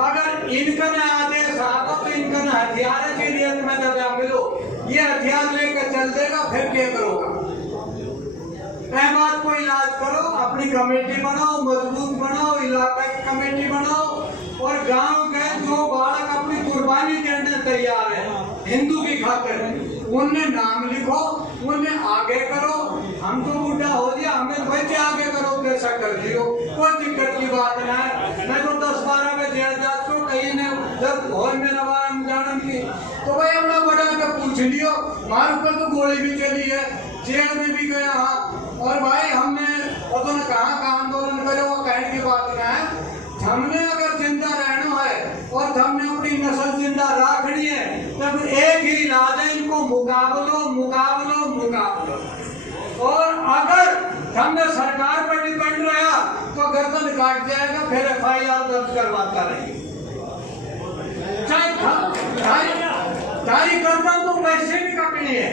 अगर इनका आदेश आगा तो इनका हथियार के लिए में दबा मिलो, ये हथियार लेकर चल देगा, फिर क्या करोगा? बात को इलाज करो, अपनी कमेटी बनाओ, मजबूत बनाओ, इलाका की कमेटी बनाओ और गांव के जो बालक अपनी कुर्बानी देने तैयार है हिंदू की खातिर, उन्हें नाम लिखो, उन्हें आगे करो। हम तो बूढ़ा हो गया, हमें बच्चे आगे करो, कैसा कर दियो, कोई दिक्कत की बात ना है। मैं तो 10-12 में जेल जात को कहीं ने जब और मेरा बारम जानन की तो भाई हमने बड़ा के पूछ लियो, मार ऊपर तो गोली भी चली है, जेल में भी गया। हाँ, और भाई हमने उन्होंने कहा का आंदोलन करे, वो कहने की बात ना है। हमने अगर जिंदा रहना है और हमने अपनी नस्ल जिंदा रखनी है, तब एक ही इलाज है, इनको मुकाबलो मुकाबलो मुकाबलो। और अगर हमने सरकार पर डिपेंड रहा तो गर्दन काट जाएगा, फिर FIR दर्ज करवाता रहेगा। तारी गर्दन तो वैसे भी कटनी है,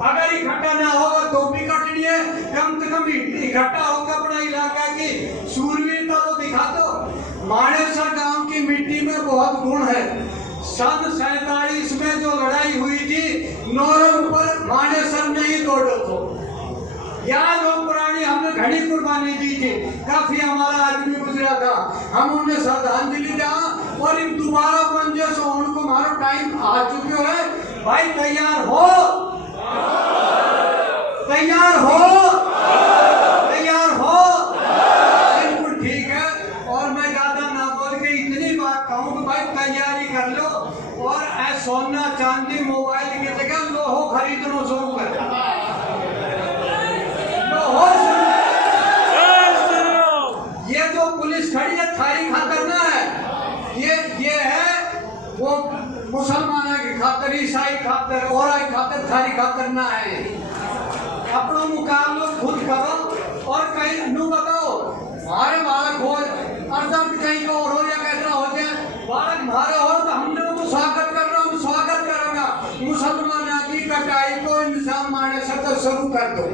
अगर इकट्ठा ना होगा तो भी कटनी है। कम से कम इकट्ठा होकर अपना इलाका की सूरवीरता तो दिखा दो। मानेसर गांव की मिट्टी में बहुत गुण है। सन 47 में जो लड़ाई हुई थी नौरंग पर, मानेसर में ही दौड़ो तो याद हो, पुरानी हमने घड़ी कुर्बानी दी थी, काफी हमारा आदमी गुजरा था, हम उन्हें श्रद्धांजलि दा और दोबारा पंजे से उनको हमारा टाइम आ चुके है। भाई तैयार हो, तैयार हो, तैयार हो, बिल्कुल ठीक है। और मैं ज्यादा ना बोल के इतनी बात कहूँ कि भाई तैयारी कर लो और सोना चांदी मोबाइल की जगह लोहो खरीदना शुरू कर। का करना है। अपना मुकाबला खुद करो और कहीं नू बताओ हमारे बालक हो अर्जन कहीं को और हो या कैसा हो जाए बालक हमारे हो तो हम लोग को स्वागत कर रहा हूँ, स्वागत करूंगा। मुसलमान की कटाई को इंसान माने से तो शुरू कर दो।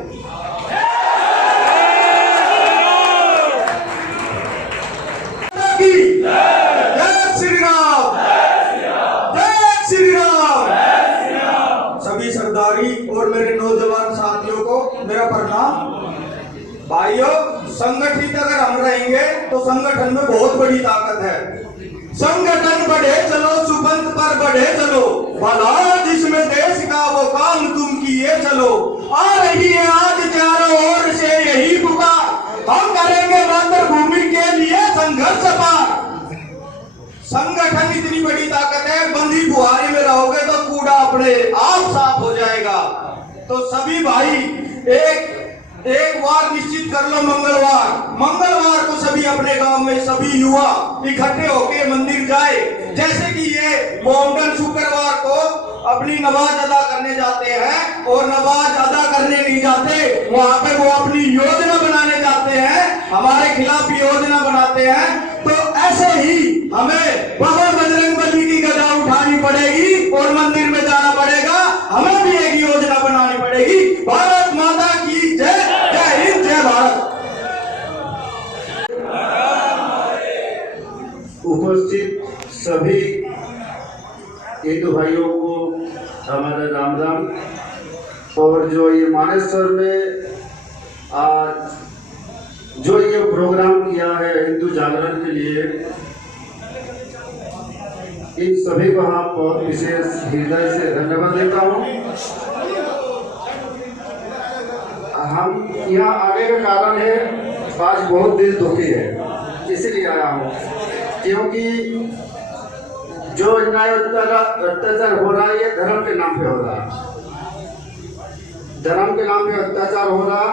सभी सरदारी और मेरे नौजवान साथियों को मेरा प्रणाम। भाइयों, संगठित अगर हम रहेंगे तो संगठन में बहुत बड़ी ताकत है। संगठन बढ़े चलो, सुबंत पर बढ़े चलो, भला जिसमें देश का वो काम तुम किए चलो। आ रही है आज चारों ओर से यही पुकार, हम करेंगे मातृभूमि के लिए संघर्ष पार। संगठन इतनी बड़ी ताकत है, बंदी बुहारी में रहोगे तो कूड़ा अपने आप साफ हो जाएगा। तो सभी भाई एक बार निश्चित कर लो, मंगलवार को सभी अपने गांव में सभी युवा इकट्ठे होके मंदिर जाए। जैसे कि ये मोहम्मदन शुक्रवार को अपनी नमाज अदा करने जाते हैं और नमाज अदा करने नहीं जाते, वहां पे वो अपनी योजना बनाने जाते हैं, हमारे खिलाफ योजना बनाते हैं। तो ऐसे ही हमें बाबा बजरंगबली की गदा उठानी पड़ेगी और मंदिर में जाना पड़ेगा। हमें भी एक योजना बनानी पड़ेगी। भारत माता की जय, जय हिंद, जय भारत। उपस्थित सभी हिंदू भाइयों को हमारा राम राम। और जो ये मानेसर में आज जो ये प्रोग्राम किया है हिंदू जागरण के लिए, इन सभी को हम बहुत विशेष हृदय से धन्यवाद देता हूँ। हम यहाँ आने का कारण है, आज बहुत दिल दुखी है, इसीलिए आया हूँ क्योंकि जो अन्याय अत्याचार हो रहा है ये धर्म के नाम पे हो रहा है। धर्म के नाम पे अत्याचार हो रहा।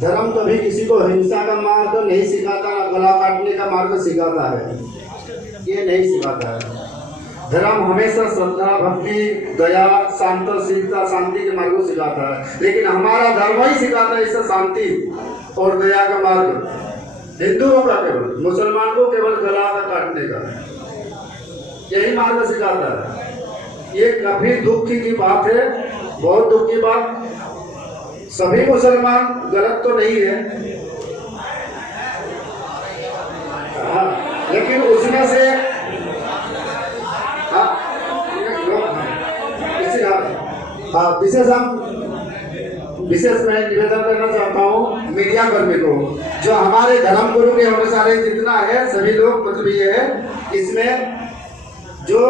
धर्म कभी किसी को हिंसा का मार्ग नहीं सिखाता, गला काटने का मार्ग सिखाता है, ये नहीं सिखाता है। धर्म हमेशा श्रद्धा, भक्ति, दया, शांतिशीलता, शांति के मार्ग को सिखाता है। लेकिन हमारा धर्म ही सिखाता है इससे शांति और दया का मार्ग। हिंदुओं का केवल, मुसलमान को केवल गला काटने का, यही मार्ग सिखाता है। ये काफी दुख की बात है, बहुत दुख की बात। सभी मुसलमान गलत तो नहीं है, हाँ, लेकिन उसमें से विशेष मैं निवेदन करना चाहता हूँ मीडिया कर्मी को, जो हमारे धर्म गुरु के अनुसार जितना है सभी लोग, मतलब ये है इसमें जो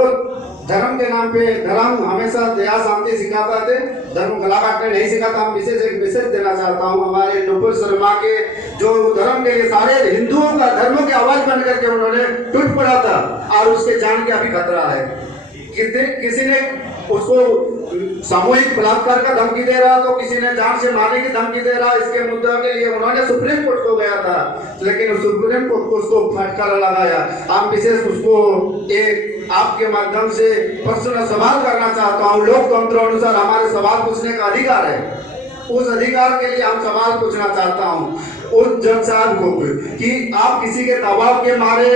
धर्म के नाम पे, धर्म हमेशा दया शांति सिखाता थे, धर्म गला काटने नहीं सिखाता। हम विशेष एक मैसेज देना चाहता हूँ हमारे नुपुर शर्मा के, जो धर्म के लिए सारे हिंदुओं का धर्मों की आवाज बन करके उन्होंने टूट पड़ा था और उसके जान के अभी खतरा है। किसी ने उसको सामूहिक बलात्कार का धमकी दे रहा, तो किसी ने जान से मारने की धमकी दे रहा। इसके मुद्दे के लिए उन्होंने सुप्रीम कोर्ट को गया था, लेकिन सुप्रीम कोर्ट को उसको फटकार लगाया। हम विशेष उसको एक आपके माध्यम से प्रश्न सवाल करना चाहता हूँ। लोकतंत्र अनुसार हमारे सवाल पूछने का अधिकार है, उस अधिकार के लिए हम सवाल पूछना चाहता हूँ उस जज साहब को कि आप किसी के दबाव के मारे,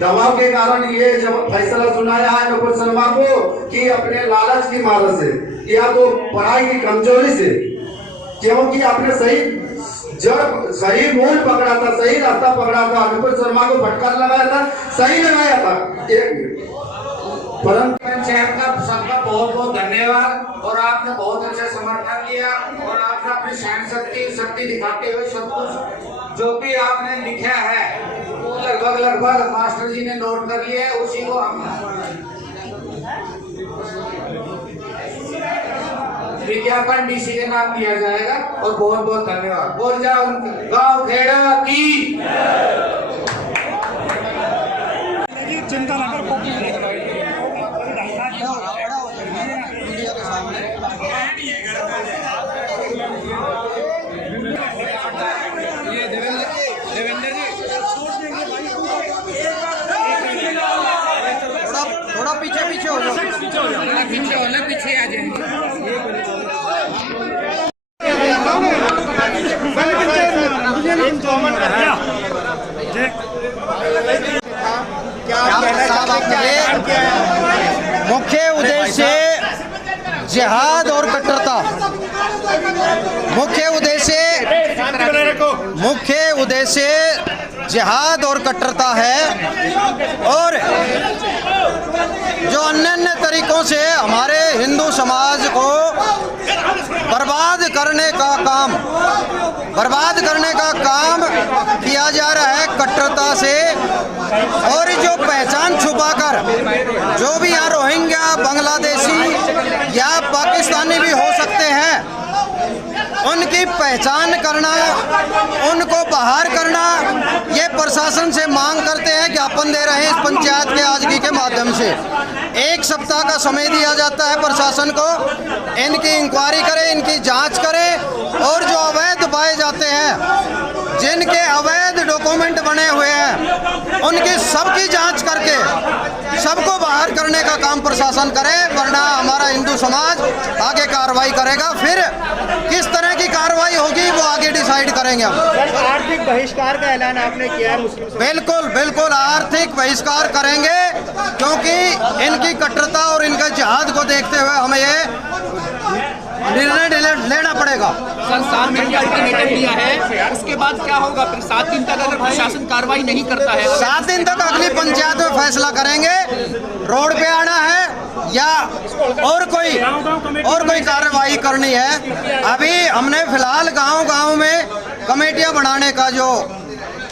दबाव के कारण ये जब फैसला सुनाया है नुपुर शर्मा को कि अपने लालच की मार से या तो पढ़ाई की कमजोरी से, क्योंकि आपने सही मूल पकड़ा था, सही रास्ता पकड़ा था, नुपुर शर्मा को फटकार लगाया था, सही लगाया था। एक परंतु पंचायत का सबका बहुत बहुत धन्यवाद, और आपने बहुत अच्छा समर्थन किया और आपने अपनी सहन शक्ति दिखाते हुए सब कुछ जो भी आपने लिखा है वो लगभग मास्टर जी ने नोट कर लिया है, उसी को हम विज्ञापन डीसी के नाम दिया जाएगा। और बहुत बहुत धन्यवाद। बोल जाओ गांव खेड़ा की चिंता न कर। थोड़ा पीछे हो जाओ, पीछे आ जाएंगे। मुख्य उद्देश्य जिहाद और कट्टरता है, और जो अन्य तरीकों से हमारे हिंदू समाज को बर्बाद करने का काम किया जा रहा है कट्टरता से। और जो पहचान छुपाकर जो भी यहाँ रोहिंग्या, बांग्लादेशी या पाकिस्तानी भी हो सकते हैं, उनकी पहचान करना, उनको बाहर करना, ये प्रशासन से मांग करते हैं, ज्ञापन दे रहे हैं इस पंचायत के आजगी के माध्यम से। 1 सप्ताह का समय दिया जाता है प्रशासन को, इनकी इंक्वायरी करे, इनकी जांच करे, और जो अवैध पाए जाते हैं, जिनके अवैध डॉक्यूमेंट बने हुए हैं, उनकी सबकी जांच करके सबको बाहर करने का काम प्रशासन करे, वरना हमारा हिंदू समाज आगे कार्रवाई करेगा। फिर किस तरह की कार्रवाई होगी वो आगे डिसाइड करेंगे हम। आर्थिक बहिष्कार का ऐलान आपने किया है मुस्लिम समाज? बिल्कुल आर्थिक बहिष्कार करेंगे, क्योंकि इनकी कट्टरता और इनका जिहाद को देखते हुए हमें ये निर्णय लेना पड़ेगा। सर 7 दिन का अल्टीमेटम दिया है, उसके बाद क्या होगा? फिर 7 दिन तक अगर प्रशासन कार्रवाई नहीं करता है, 7 दिन तक अगली पंचायत में फैसला करेंगे, रोड पे आना है या और कोई कार्रवाई करनी है। अभी हमने फिलहाल गांव में कमेटियां बनाने का जो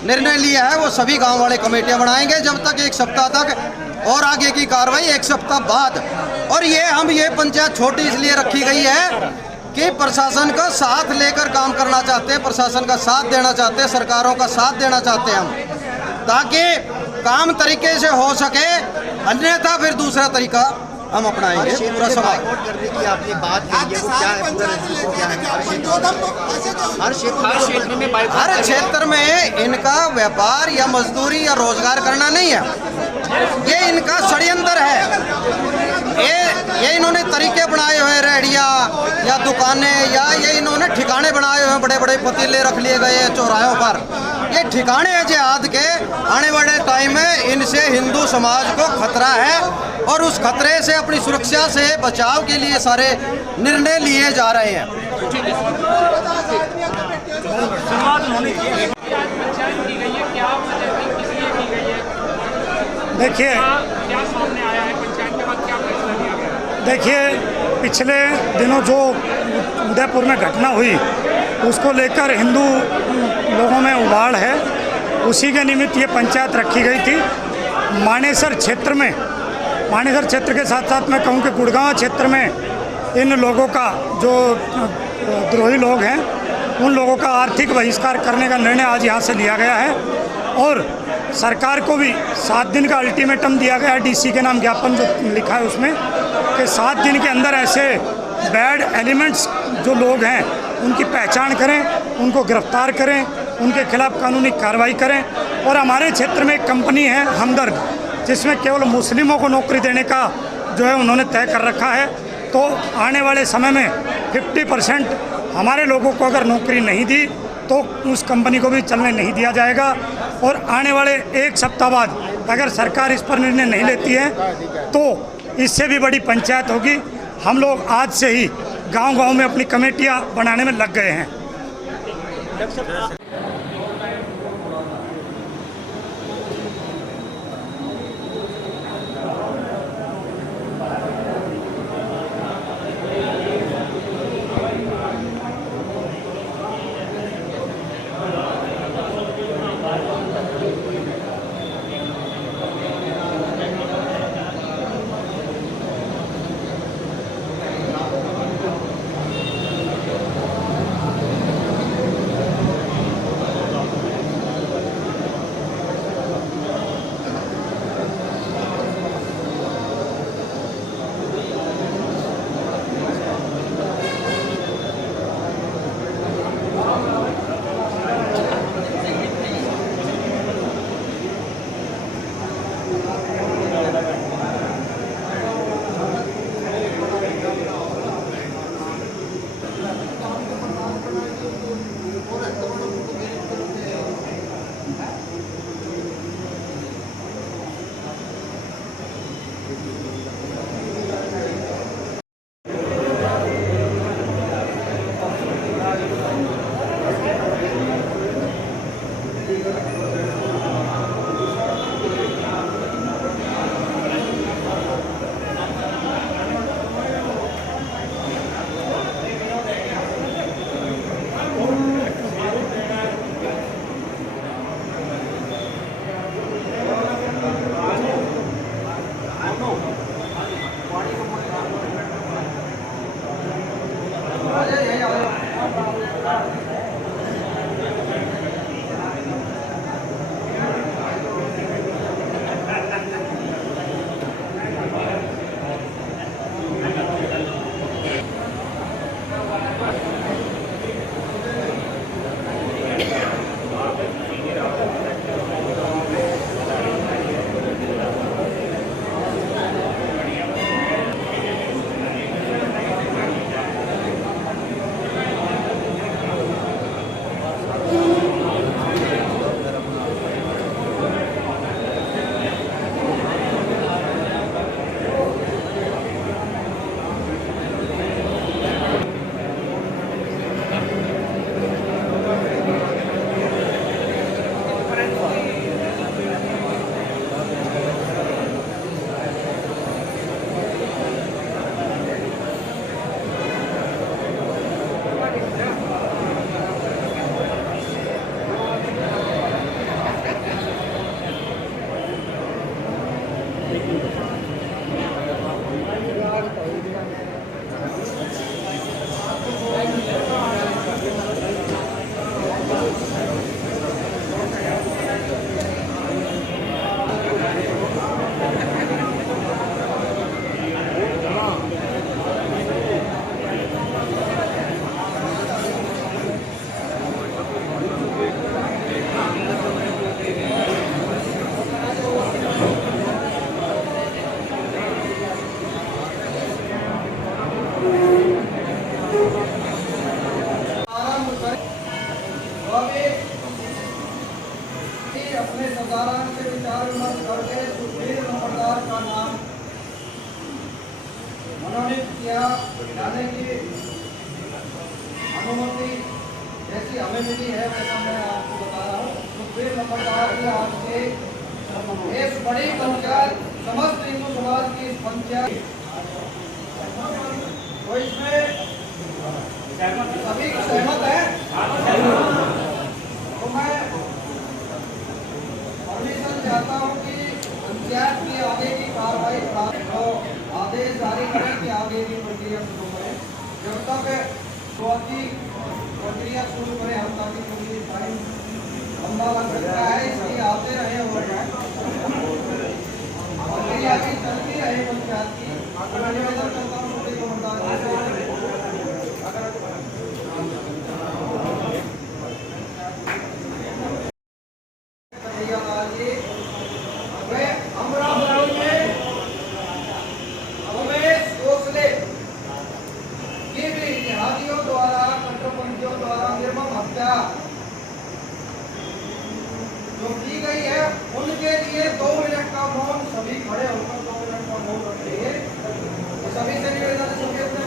निर्णय लिया है, वो सभी गांव वाले कमेटियां बनाएंगे जब तक 1 सप्ताह तक, और आगे की कार्रवाई 1 सप्ताह बाद। और ये पंचायत छोटी इसलिए रखी गई है कि प्रशासन का साथ लेकर काम करना चाहते हैं, प्रशासन का साथ देना चाहते हैं, सरकारों का साथ देना चाहते हैं हम, ताकि काम तरीके से हो सके। अन्यथा फिर दूसरा तरीका हम अपनाएंगे। पूरा समाज की आपने बात की है, वो क्या है? हर क्षेत्र में इनका व्यापार या मजदूरी या रोजगार करना नहीं है, ये इनका षड्यंत्र है। ये इन्होंने तरीके बनाए हुए, रेहड़ियाँ या दुकानें, या ये इन्होंने ठिकाने बनाए हुए, बड़े बड़े पतीले रख लिए गए हैं चौराहों पर। ये ठिकाने हैं जिहाद के। आने वाले टाइम में इनसे हिंदू समाज को खतरा है, और उस खतरे से, अपनी सुरक्षा से बचाव के लिए सारे निर्णय लिए जा रहे हैं। देखिए पिछले दिनों जो उदयपुर में घटना हुई, उसको लेकर हिंदू लोगों में उबाड़ है। उसी के निमित्त ये पंचायत रखी गई थी। मानेसर क्षेत्र के साथ साथ मैं कहूँ कि गुड़गांव क्षेत्र में इन लोगों का, जो द्रोही लोग हैं, उन लोगों का आर्थिक बहिष्कार करने का निर्णय आज यहाँ से लिया गया है। और सरकार को भी 7 दिन का अल्टीमेटम दिया गया है। डीसी के नाम ज्ञापन जो लिखा है उसमें कि 7 दिन के अंदर ऐसे बैड एलिमेंट्स जो लोग हैं उनकी पहचान करें, उनको गिरफ्तार करें, उनके खिलाफ कानूनी कार्रवाई करें। और हमारे क्षेत्र में एक कंपनी है हमदर्द, जिसमें केवल मुस्लिमों को नौकरी देने का जो है उन्होंने तय कर रखा है। तो आने वाले समय में 50% हमारे लोगों को अगर नौकरी नहीं दी तो उस कंपनी को भी चलने नहीं दिया जाएगा। और आने वाले 1 सप्ताह बाद अगर सरकार इस पर निर्णय नहीं लेती है तो इससे भी बड़ी पंचायत होगी। हम लोग आज से ही गांव-गांव में अपनी कमेटियां बनाने में लग गए हैं। अपने साधारण से विचार विमर्श करके सुखबीर नंबरदार का नाम मनोनीत किया जाने की अनुमति जैसी हमें मिली है वैसा मैं आपको बता रहा हूँ। सुखबीर नंबरदार की आपसे एक बड़ी पंचायत समस्त हिंदू समाज की इस पंचायत तो इसमें सभी सहमत है। तो मैं परमिशन चाहता हूँ कि पंचायत की आगे की कार्रवाई तो आदेश जारी करें कि आगे की प्रक्रिया शुरू करें। जब तक चौथी प्रक्रिया शुरू करें हम तक की टाइम लंबा लग सकता है, इसलिए आते रहे और प्रक्रिया भी चलती रहे पंचायत की। मैं निवेदन करता हूँ सभी को जो की गई है उनके लिए 2 मिनट का मौन सभी खड़े होकर 2 मिनट का मौन रखेंगे। सभी से निवेदन है सभी अपने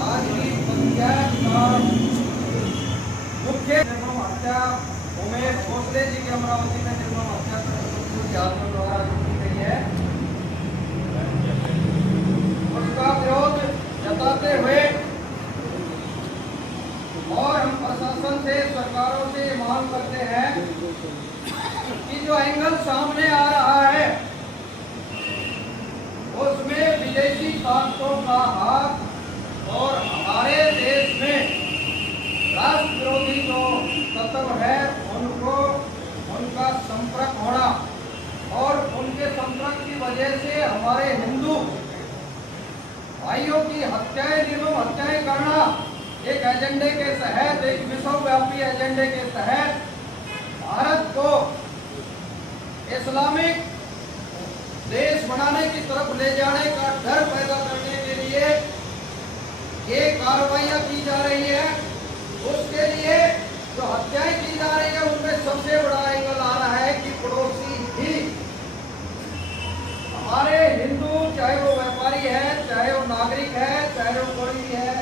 आज की पंचायत का मुख्य निर्मम हत्या उमेश भोसले जी की अमरावती में निर्मम हत्या द्वारा की गई है, उसका विरोध जताते हुए और हम प्रशासन से सरकारों से मांग करते हैं कि जो एंगल सामने आ रहा है उसमें विदेशी ताकतों का हाथ और हमारे देश में राष्ट्र विरोधी जो तत्व है उन संपर्क की वजह से हमारे हिंदू भाइयों की हत्याएं, निर्मम हत्याएं करना एक एजेंडे के तहत, एक विश्वव्यापी एजेंडे के तहत भारत को इस्लामिक देश बनाने की तरफ ले जाने का डर पैदा करने के लिए ये कार्रवाइयां की जा रही है। उसके लिए जो हत्याएं की जा रही है उनमें सबसे बड़ा एंगल आ रहा है कि पड़ोसी ही हमारे हिंदू, चाहे वो व्यापारी है, चाहे वो नागरिक है, चाहे वो कोई भी है,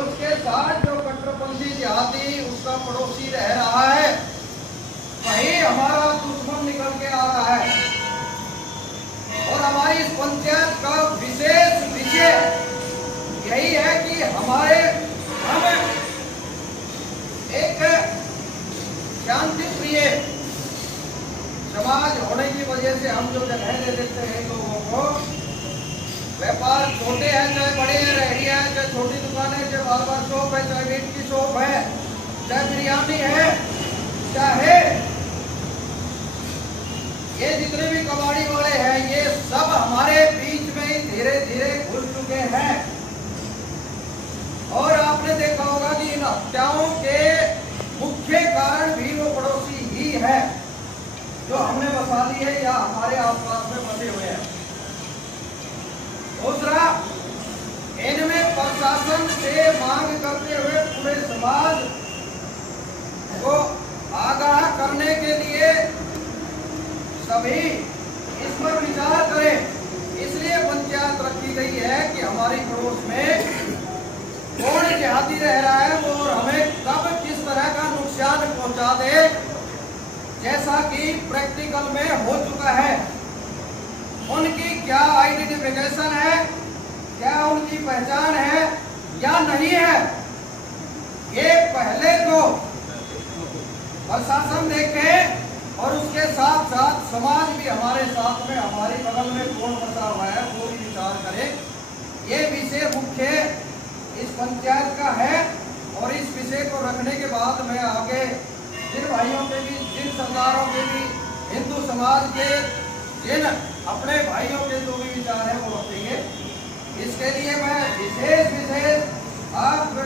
उसके साथ जो कट्टरपंथी जिहादी उसका पड़ोसी रह रहा है, वही हमारा दुश्मन निकल के आ रहा है। और हमारी इस पंचायत का विशेष विषय यही है कि हम एक शांति प्रिय समाज होने की वजह से हम जो जगह दे देते हैं लोगों को, व्यापार छोटे हैं चाहे बड़े हैं, रेहड़ी है चाहे छोटी दुकान है, चाहे बार्बर शॉप है, चाहे मीट की शॉप है, चाहे बिरयानी है, चाहे ये जितने भी कबाड़ी वाले हैं, ये सब हमारे बीच में ही धीरे धीरे घुस चुके हैं। और आपने देखा होगा कि इन हत्याओं के मुख्य कारण भी वो पड़ोसी ही है जो हमने बसा ली है या हमारे आसपास में बसे हुए हैं। दूसरा, इनमें प्रशासन से मांग करते हुए पूरे समाज को आगाह करने के लिए सभी इस पर विचार करें। इसलिए पंचायत रखी गई है कि हमारी पड़ोस में कौन जिहादी रह रहा है वो और हमें कब किस तरह का नुकसान पहुंचा दे, जैसा कि प्रैक्टिकल में हो चुका है। उनकी क्या आइडेंटिफिकेशन है, क्या उनकी पहचान है या नहीं है, ये पहले तो प्रशासन देखे और उसके साथ साथ समाज भी हमारे साथ में, हमारी बगल में कौन बसा हुआ है वो भी विचार करे। ये विषय मुख्य इस पंचायत का है। और इस विषय को रखने के बाद मैं आगे जिन भाइयों के भी, जिन सरदारों के भी, हिंदू समाज के जिन अपने भाइयों के जो भी विचार है वो रखेंगे। इसके लिए मैं विशेष आप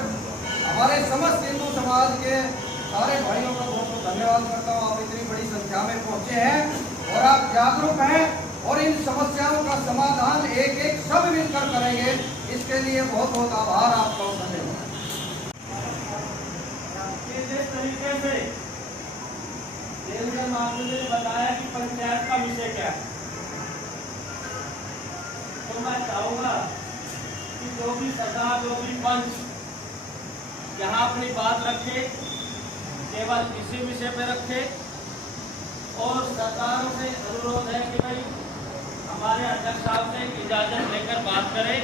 हमारे समस्त हिंदू समाज के सारे भाइयों का बहुत बहुत धन्यवाद करता हूँ। आप इतनी बड़ी संख्या में पहुंचे हैं और आप जागरूक हैं और इन समस्याओं का समाधान एक एक सब मिलकर करेंगे। इसके लिए बहुत बहुत आभार आपका, धन्यवाद। जिस तरीके से रेलवे मामले ने बताया कि पंचायत का विषय क्या है, तो मैं चाहूंगा कि जो भी सरदार, जो भी पंच यहाँ अपनी बात रखे, केवल इसी विषय पे रखे। और सरकारों से अनुरोध है कि भाई हमारे अध्यक्ष साहब से इजाजत लेकर बात करें,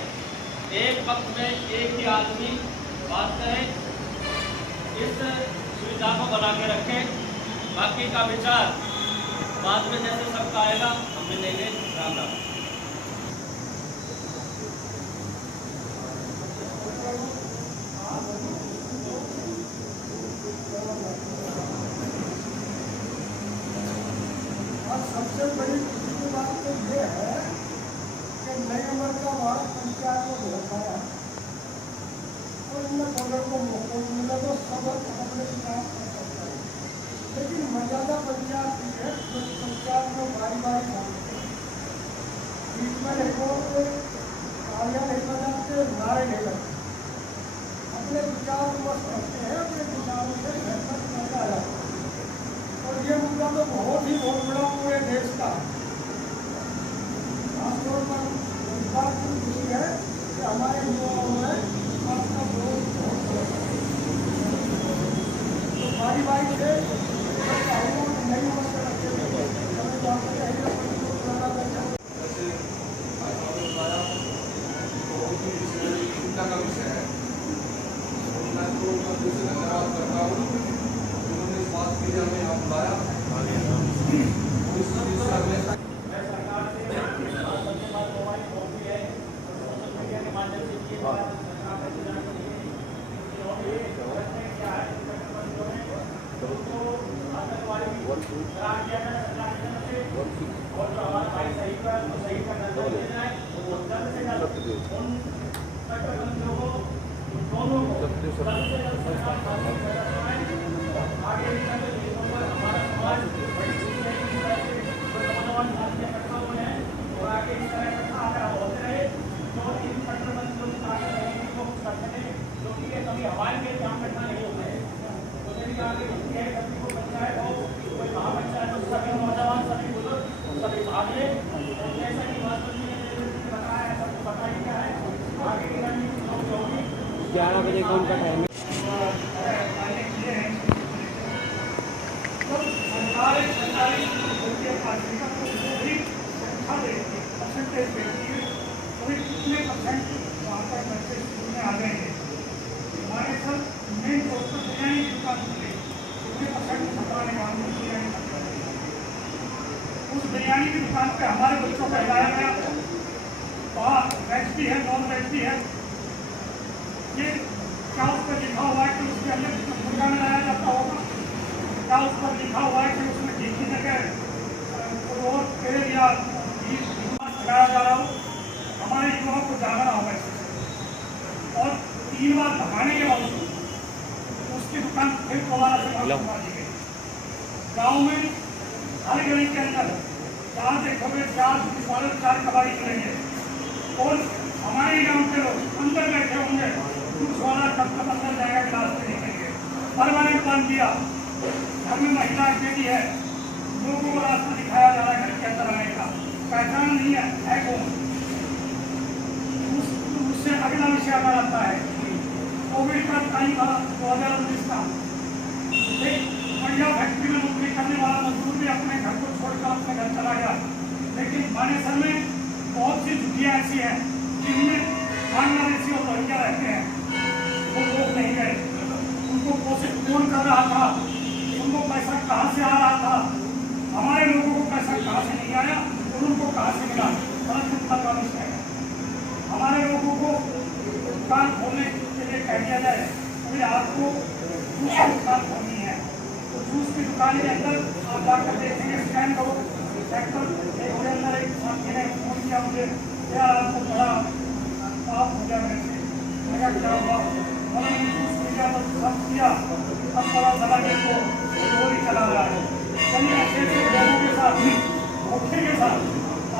एक वक्त में एक ही आदमी बात करे, इस सुविधा को बना के रखें। बाकी का विचार बाद में जैसे सबका आएगा हम मिलेंगे। राम राम। सबसे बड़ी खुशी की बात तो ये है कि नई उम्र का भारत पंचायत को दिखाया और इन खबर को मौका मिला तो सब अपने काम कर सकता है। लेकिन मर्यादा पंचायत की है, पंचायत में बारी बारी बीच में देखो तालियां नहीं बजाते, नारे नहीं लगते, अपने विचार मस्त रखते हैं, अपने विचारों से फैसला किया जाता है। और ये मुद्दा तो बहुत बड़ा पूरे देश का, खासतौर पर इस बात की खुशी है कि हमारे युवाओं में आपका बहुत तो बारी बारी से नई उम्र से रखे चिंता का विषय है। मैं तो धन्यवाद करता हूँ उन्होंने इस बात के लिए हमें यहाँ बुलाया। सरकार और जो हमारा भाई सही हुआ है उसको सही करना देना है और जल्द से जल्द उन कट्टरपंथियों को दोनों को जल्द से जल्द सरकार फांसी की सजा सुनाए। आगे भी चलते देखो हमारा समाज बड़ी खुशी है कि इस तरह के जो नौजवान साथी इकट्ठा हुए हैं और आगे इस तरह इकट्ठा आकर होते रहे तो इन कट्टरपंथियों की ताकत नहीं को कुछ कर सके, क्योंकि ये कभी हवाई में काम करना नहीं होते हैं। तो मेरी आगे ये सभी को पंचायत हो कोई महापंचायत हो, सभी नौजवान सभी बुजुर्ग सभी भाग ले और जैसा कि वास्तव में बताया है सबको पता ही क्या है आगे की रणनीति जो होगी 11 बजे का उनका टाइम उस बिरयानी की दुकान पे हमारे बच्चों को हिलाया गया, वहाँ वेज भी है नॉन वेज भी है। ये क्या उस पर लिखा हुआ है कि उसके अंदर मुर्गा मिलाया जाता होगा? क्या उस पर लिखा हुआ है कि उसमें घी की जगह और तेल या घी लगाया जा रहा हो? हमारे युवाओं को जागना होगा इससे। और 3 बार भगाने के बावजूद उसकी दुकान फिर दोबारा से बंद करवा दी गई। गाँव में हर गली के अंदर जहाँ देखोगे 4 कबाड़ी चलेंगे और हमारे गांव के लोग अंदर बैठे होंगे, दूध वाला कब तक अंदर जाएगा गिलास में निकलेंगे। परमानेंट बांध दिया, घर में महिला बेटी है, लोगों को रास्ता दिखाया जा रहा है घर के अंदर आने का, पहचान नहीं है कौन। उससे अगला विषय अगर आता है कोविड का टाइम था 2019 का, बढ़िया फैक्ट्री में नौकरी करने वाला मजदूर भी अपने घर को छोड़कर अपने घर चला गया। लेकिन मानेसर में बहुत सी झुग्गियाँ ऐसी हैं जिनमें बांग्लादेशी और रोहिंग्या रहते हैं, वो लोग नहीं गए। उनको पोषित कौन कर रहा था, उनको पैसा कहाँ से आ रहा था, हमारे लोगों को पैसा कहाँ से नहीं आया और उनको कहाँ से मिला, बड़ा चिंता का विषय है। हमारे लोगों को दुकान खोलने के लिए कह दिया जाए कि आपको दूसरी दुकान खोलनी है तो जूस की दुकान के अंदर आप जाकर देखेंगे, स्कैन करो सेक्टर एक के अंदर एक साथी ने फोन किया मुझे, यार आपको बड़ा पाप हो गया मेरे से, मैं क्या हुआ, मैंने जूस किया तो सब किया, अब पता चला कि वो चोरी चला रहा है। यानी ऐसे ऐसे लोगों के साथ धोखे के साथ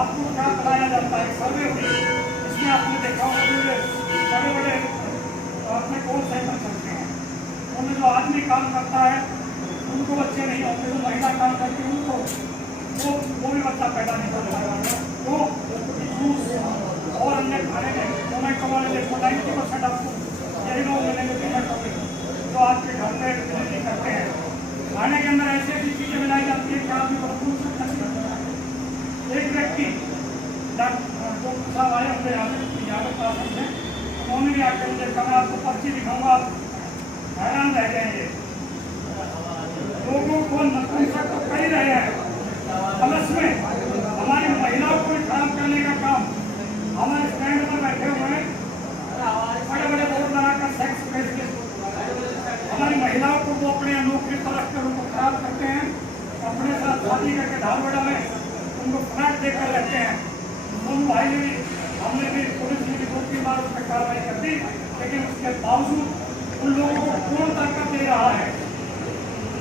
आपको क्या कराया जाता है। सर्वे हुई, इसमें आपने देखा होगा बड़े बड़े अपने कौन साइकिल चलते हैं, उनमें जो आदमी काम करता है उनको बच्चे नहीं होते, जो महिला काम करती है उनको वो भी बच्चा पैदा नहीं कर पाएगा। तो जूस और अन्य खाने में जोमेटो वाले देखो 90% आपको यही लोग मिलेंगे जोमेटो के जो आपके घर पे डिलीवरी करते हैं। खाने के अंदर ऐसी ऐसी चीजें मिलाई जाती है कि आदमी को पूछ सकता। एक व्यक्ति जो साहब आए होंगे यहाँ पे पास हमसे, उन्होंने भी आकर मुझे कहा, मैं आपको पर्ची दिखाऊंगा, हैरान रह जाएंगे। लोगों को नपुंसक तो कर ही रहे हैं, प्लस में हमारी महिलाओं को काम करने का काम, हमारे स्टैंड पर बैठे हुए हैं बड़े बड़े बोर्ड लगाकर सेक्स स्पेशलिस्ट, हमारी महिलाओं को वो अपने नौकरी पर रखकर उनको खराब करते हैं, अपने साथ शादी करके धारवाड़ा में उनको फ्लैट देकर रहते हैं। उन भाई ने भी, हमने भी, पुलिस ने भी 2-3 बार उस पर कार्रवाई कर दी, लेकिन उसके बावजूद उन लोगों को कौन ताकत दे रहा है।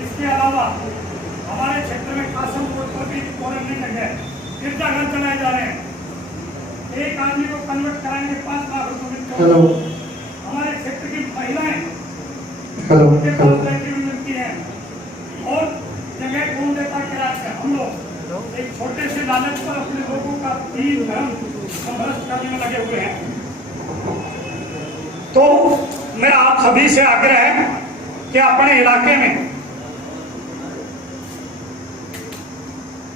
इसके अलावा हमारे क्षेत्र में कासम रोड पर भी क्वारंटाइन जगह गिरजाघर चलाए जा रहे हैं। एक आदमी को कन्वर्ट कराएंगे 5 लाख रुपए। हमारे क्षेत्र की महिलाएं उनके पास बैठी हुई मिलती है और जगह कौन देता किराए से। हम लोग एक छोटे से लालच पर अपने लोगों का दीन धर्म भ्रष्ट करने में लगे हुए हैं। तो मेरा आप सभी से आग्रह है कि अपने इलाके में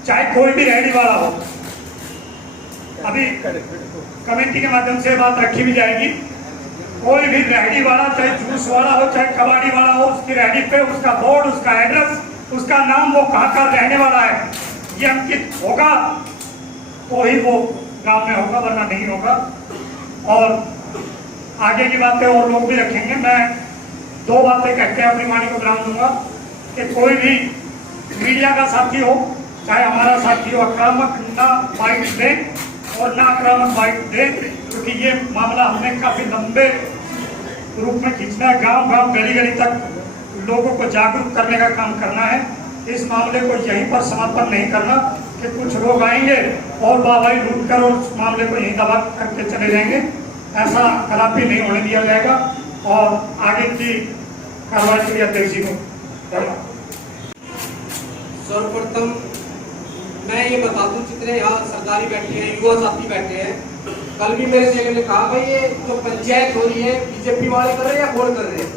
चाहे कोई भी रेहड़ी वाला हो, अभी कमेटी के माध्यम से बात रखी भी जाएगी, कोई भी रेहड़ी वाला चाहे जूस वाला हो चाहे कबाड़ी वाला हो, उसकी रेहड़ी पे उसका बोर्ड, उसका एड्रेस, उसका नाम, वो कहाँ का रहने वाला है ये अंकित होगा तो ही वो गांव में होगा, वरना नहीं होगा। और आगे की बातें और लोग भी रखेंगे। मैं 2 बातें कहकर अपनी वाणी को विराम दूंगा कि कोई भी मीडिया का साथी हो चाहे हमारा साथी आक्रामक ना बाइट दे और ना आक्रामक बाइट दे, क्योंकि ये मामला हमने काफी लंबे रूप में खींचना है। गांव गांव गली गली तक लोगों को जागरूक करने का काम करना है। इस मामले को यहीं पर समापन नहीं करना कि कुछ लोग आएंगे और वाहवाही लूट कर और उस मामले को यहीं दबा करके चले जाएंगे। ऐसा कदापि नहीं होने दिया जाएगा और आगे की कार्रवाई के लिए अध्यक्ष जी को धन्यवाद। सर्वप्रथम मैं ये बता दूं, जितने यहाँ सरदारी बैठे हैं, युवा साथी बैठे हैं, कल भी मेरे से ने कहा भाई ये जो पंचायत हो रही है बीजेपी वाले कर रहे हैं या कौन कर रहे हैं।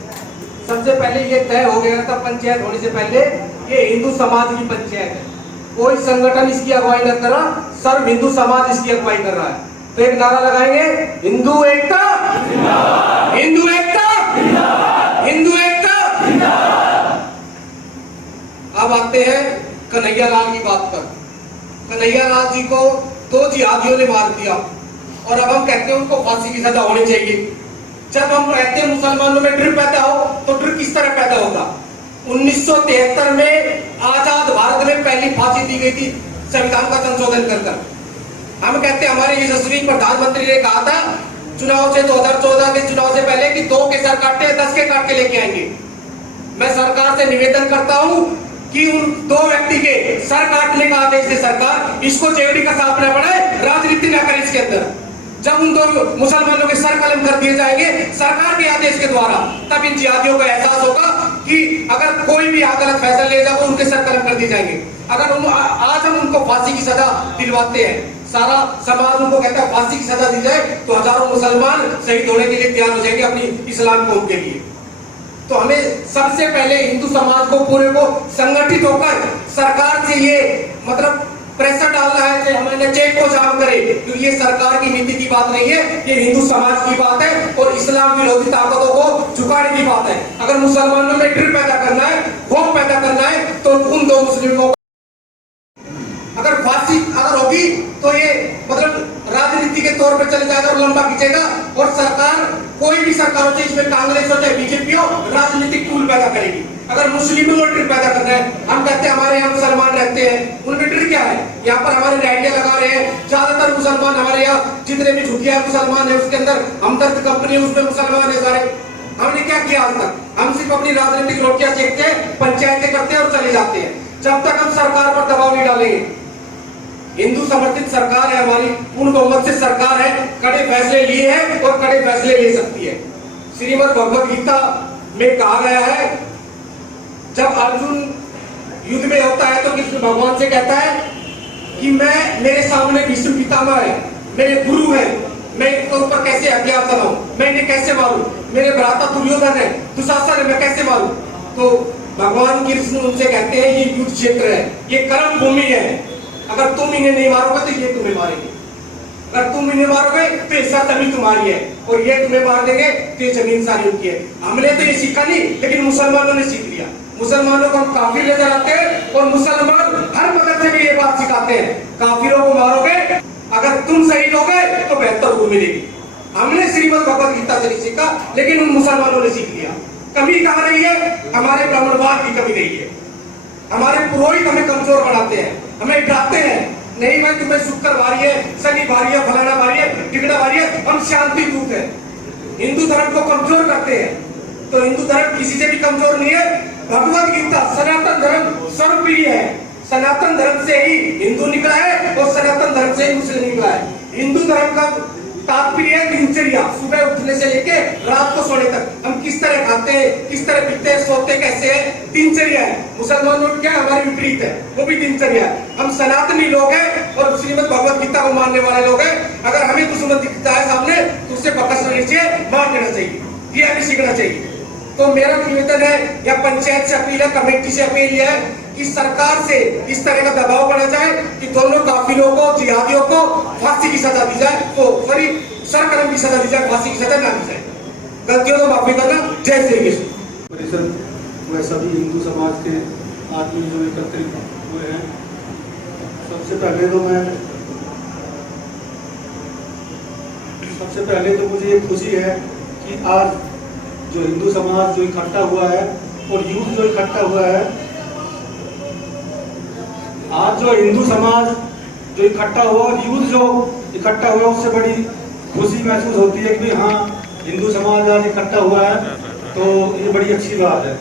सबसे पहले ये तय हो गया था पंचायत होने से पहले ये हिंदू समाज की पंचायत है। कोई संगठन इसकी अगुवाई न कर रहा, सर्व हिंदू समाज इसकी अगुवाई कर रहा है। तो एक नारा लगाएंगे, हिंदू एकता, हिंदू एकता, हिंदू एकता। अब आते हैं कन्हैया लाल की बात पर। कन्हैया लाल जी को 2 जिहादियों ने मार दिया और अब हम कहते हैं उनको फांसी की सजा होनी चाहिए। जब हम कहते हैं मुसलमानों में डर पैदा हो तो डर किस तरह पैदा होगा। 1973 में आजाद भारत में पहली फांसी दी गई थी संविधान का संशोधन कर। हम कहते हैं हमारे यशस्वी प्रधानमंत्री ने कहा था चुनाव से 2014 के चुनाव से पहले कि 2 के सर काटते 10 के काट के लेके आएंगे। मैं सरकार से निवेदन करता हूं कि उन 2 व्यक्ति के सर काटने का आदेश दे सरकार, इसको जेवड़ी का साफ न पड़े, राजनीति न करे इसके अंदर। जब उन 2 मुसलमानों के सर कलम कर दिए जाएंगे सरकार के आदेश के द्वारा, तब इन जिहादियों का एहसास होगा कि अगर कोई भी गलत फैसला ले जाए उनके सर कलम कर दिए जाएंगे। अगर आज हम उनको फांसी की सजा दिलवाते हैं, सारा समाज उनको कहता है फांसी की सजा दी जाए, तो हजारों मुसलमान शहीद होने के लिए तैयार हो जाएंगे अपनी इस्लाम कौम के लिए। तो हमें सबसे पहले हिंदू समाज को पूरे को संगठित होकर सरकार से ये मतलब प्रेशर डालना है कि हमारे चेक को जाम करे, क्योंकि ये सरकार की नीति की बात नहीं है, ये हिंदू समाज की बात है और इस्लाम विरोधी ताकतों को झुकाने की बात है। अगर मुसलमानों में डर पैदा करना है, खौफ पैदा करना है, तो उन 2 मुस्लिमों अगर फांसी अगर होगी तो ये मतलब राजनीति के तौर पर चले जाएगा और लंबा खींचेगा और सरकार कोई भी सरकार हो, चाहे इसमें कांग्रेस हो चाहे बीजेपी हो, राजनीतिक टूल पैदा करेगी। अगर मुस्लिमों में डर पैदा करना है, हम कहते हैं हमारे यहाँ मुसलमान रहते हैं, उनमें डर क्या है। यहाँ पर हमारे रैलियां लगा रहे हैं, ज्यादातर मुसलमान हमारे यहाँ जितने भी झुकिया मुसलमान है उसके अंदर हमदर्द कंपनी उसमें मुसलमान है सारे। हमने क्या किया आज तक, हम सिर्फ अपनी राजनीतिक रोटियां सेकते हैं, पंचायतें करते हैं और चले जाते हैं। जब तक हम सरकार पर दबाव नहीं डालेंगे, हिंदू समर्थित सरकार है हमारी, पूर्ण बहुमत से सरकार है, कड़े फैसले लिए हैं और कड़े फैसले ले सकती है। श्रीमद् भगवत गीता में कहा गया है, जब अर्जुन युद्ध में होता है तो कृष्ण भगवान से कहता है कि मैं मेरे सामने भीष्म पितामह है, मेरे गुरु है, मैं इनके ऊपर कैसे हथियार चलाऊं, मैं इन्हें कैसे मारूं, मेरे भ्राता दुर्योधन है, दुशासन है, मैं कैसे मारूं। तो भगवान कृष्ण उनसे कहते हैं ये युद्ध क्षेत्र है, ये कर्म भूमि है, अगर तुम इन्हें नहीं मारोगे तो ये तुम्हें मारेंगे, अगर तुम इन्हें मारोगे तो ये सारा जमीन तुम्हारी है और ये तुम्हें मार देंगे तो ये जमीन सारी उनकी है। हमने तो ये सीखा नहीं, लेकिन मुसलमानों ने सीख लिया। मुसलमानों को हम काफिर लेकर आते हैं और मुसलमान हर मदद से भी ये बात सिखाते हैं, काफिरों को मारोगे अगर तुम शहीद हो गए तो बेहतर को मिलेगी। हमने श्रीमद् भगवत गीता से नहीं सीखा, लेकिन उन मुसलमानों ने सीख लिया। कमी कहाँ रही है, हमारे ब्राह्मणवाद की कमी रही है। हमारे पुरोहित हमें कमजोर बनाते हैं, हमें डराते हैं, नहीं भाई तुम्हें शुक्र भारी है, शनि भारी है, फलाना भारी है, टिकड़ा भारी है, हम शांति दूत है। हिंदू धर्म को कमजोर करते हैं, तो हिंदू धर्म किसी से भी कमजोर नहीं है। भगवत गीता सनातन धर्म सर्वप्रिय है, सनातन धर्म से ही हिंदू निकला है और सनातन धर्म से ही मुस्लिम निकला है। हिंदू धर्म का तात्पर्य है दिनचर्या, सुबह उठने से लेके रात को सोने तक हम किस तरह खाते हैं, किस तरह पीते हैं, सोते कैसे हैं, दिनचर्या है। मुसलमानों क्या हमारी विपरीत है, वो भी दिनचर्या है। हम सनातनी लोग हैं और श्रीमद् भगवत गीता को मानने वाले लोग हैं। अगर हमें दुश्मन दिखता है सामने तो उससे बकसना नहीं चाहिए, मार देना चाहिए, ये हमें सीखना चाहिए। तो मेरा निवेदन है या पंचायत से अपील है, कमेटी से अपील है कि सरकार से इस तरह का दबाव बना जाए कि दोनों काफिरों को, जिहादियों को फांसी की सजा दी जाए, तो सॉरी सरकलम की सजा दी जाए, फांसी की सजा ना दी जाए। गलतियों को माफी करना। जय श्री कृष्ण। परिषद व सभी हिंदू समाज के आदमी जो एकत्रित हुए हैं, सबसे पहले तो मुझे ये खुशी है कि आज जो हिंदू समाज जो इकट्ठा हुआ है और यूथ जो इकट्ठा हुआ है, आज जो हिंदू समाज जो इकट्ठा हुआ, यूथ जो इकट्ठा हुआ, उससे बड़ी खुशी महसूस होती है कि हाँ हिंदू समाज आज इकट्ठा हुआ है, तो ये बड़ी अच्छी बात है।